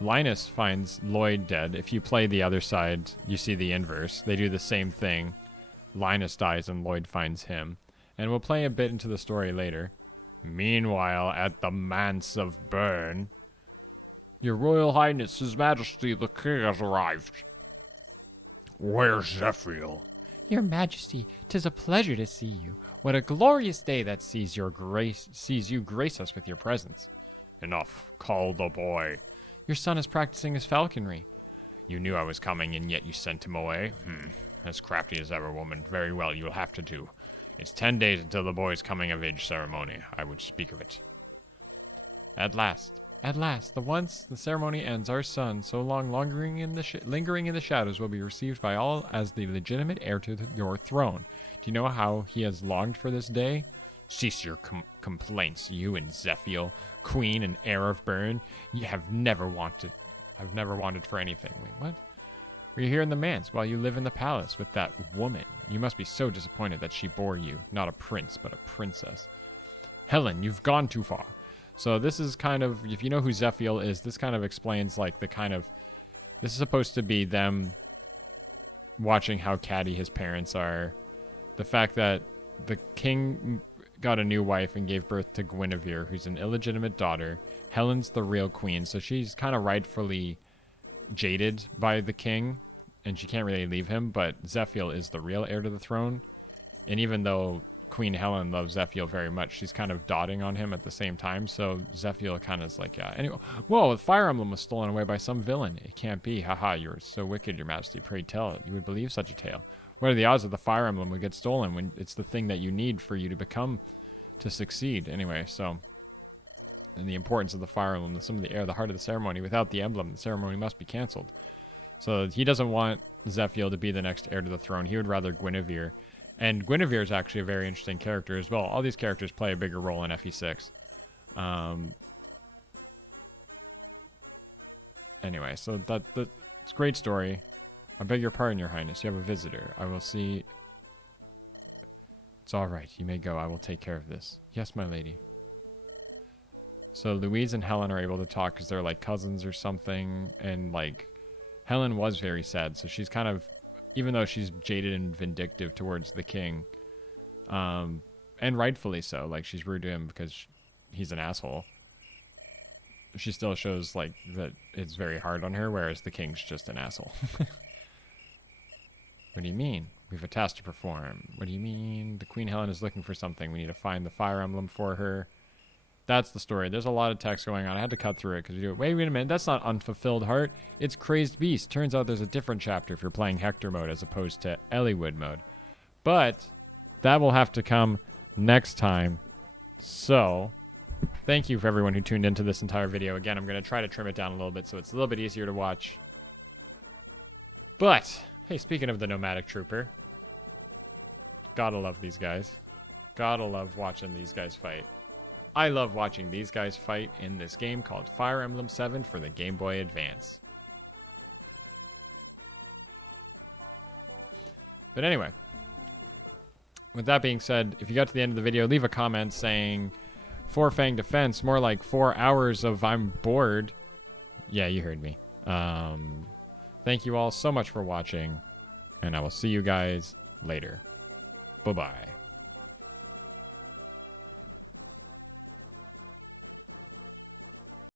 Linus finds Lloyd dead. If you play the other side, you see the inverse. They do the same thing. Linus dies and Lloyd finds him. And we'll play a bit into the story later. Meanwhile, at the manse of Bern, Your Royal Highness, His Majesty, the King has arrived. Where's Zephiel? Your Majesty, 'tis a pleasure to see you. What a glorious day that sees you grace us with your presence. Enough. Call the boy. Your son is practicing his falconry. You knew I was coming, and yet you sent him away? As crafty as ever, woman. Very well, you'll have to do. It's 10 days until the boy's coming-of-age ceremony. I would speak of it. At last, once the ceremony ends, our son, so long lingering in the shadows, will be received by all as the legitimate heir to your throne. Do you know how he has longed for this day? Cease your complaints, you and Zephiel, queen and heir of Bern. You have never wanted. I've never wanted for anything. Wait, what? We're here in the manse while you live in the palace with that woman. You must be so disappointed that she bore you. Not a prince, but a princess. Helen, you've gone too far. So this is kind of, if you know who Zephiel is, this kind of explains like the kind of, this is supposed to be them watching how catty his parents are. The fact that the king got a new wife and gave birth to Guinevere, who's an illegitimate daughter. Helen's the real queen, so she's kind of rightfully jaded by the king, and she can't really leave him, but Zephiel is the real heir to the throne. And even though Queen Helen loves Zephiel very much, she's kind of dotting on him at the same time, so Zephiel kind of is like, yeah. Anyway, whoa, the Fire Emblem was stolen away by some villain. It can't be. Haha, you're so wicked, your majesty. Pray tell it. You would believe such a tale. What are the odds that the Fire Emblem would get stolen when it's the thing that you need for you to succeed? Anyway, so... and the importance of the Fire Emblem, some of the air, the heart of the ceremony. Without the emblem, the ceremony must be cancelled. So he doesn't want Zephiel to be the next heir to the throne. He would rather Guinevere. And Guinevere is actually a very interesting character as well. All these characters play a bigger role in FE6. Anyway, so it's a great story. I beg your pardon, Your Highness. You have a visitor. I will see... It's all right. You may go. I will take care of this. Yes, my lady. So Louise and Helen are able to talk because they're like cousins or something. And like Helen was very sad. So she's kind of, even though she's jaded and vindictive towards the king, and rightfully so, like she's rude to him because he's an asshole, she still shows like that it's very hard on her, whereas the king's just an asshole. What do you mean? We have a task to perform. What do you mean? The Queen Helen is looking for something. We need to find the Fire Emblem for her. That's the story. There's a lot of text going on. I had to cut through it because you do it. Wait a minute. That's not Unfulfilled Heart. It's Crazed Beast. Turns out there's a different chapter if you're playing Hector mode as opposed to Eliwood mode. But that will have to come next time. So thank you for everyone who tuned into this entire video. Again, I'm going to try to trim it down a little bit so it's a little bit easier to watch. But, hey, speaking of the Nomadic Trooper, gotta love these guys. Gotta love watching these guys fight. I love watching these guys fight in this game called Fire Emblem 7 for the Game Boy Advance. But anyway, with that being said, if you got to the end of the video, leave a comment saying 4 Fang defense, more like 4 hours of I'm bored. Yeah, you heard me. Thank you all so much for watching, and I will see you guys later. Bye-bye.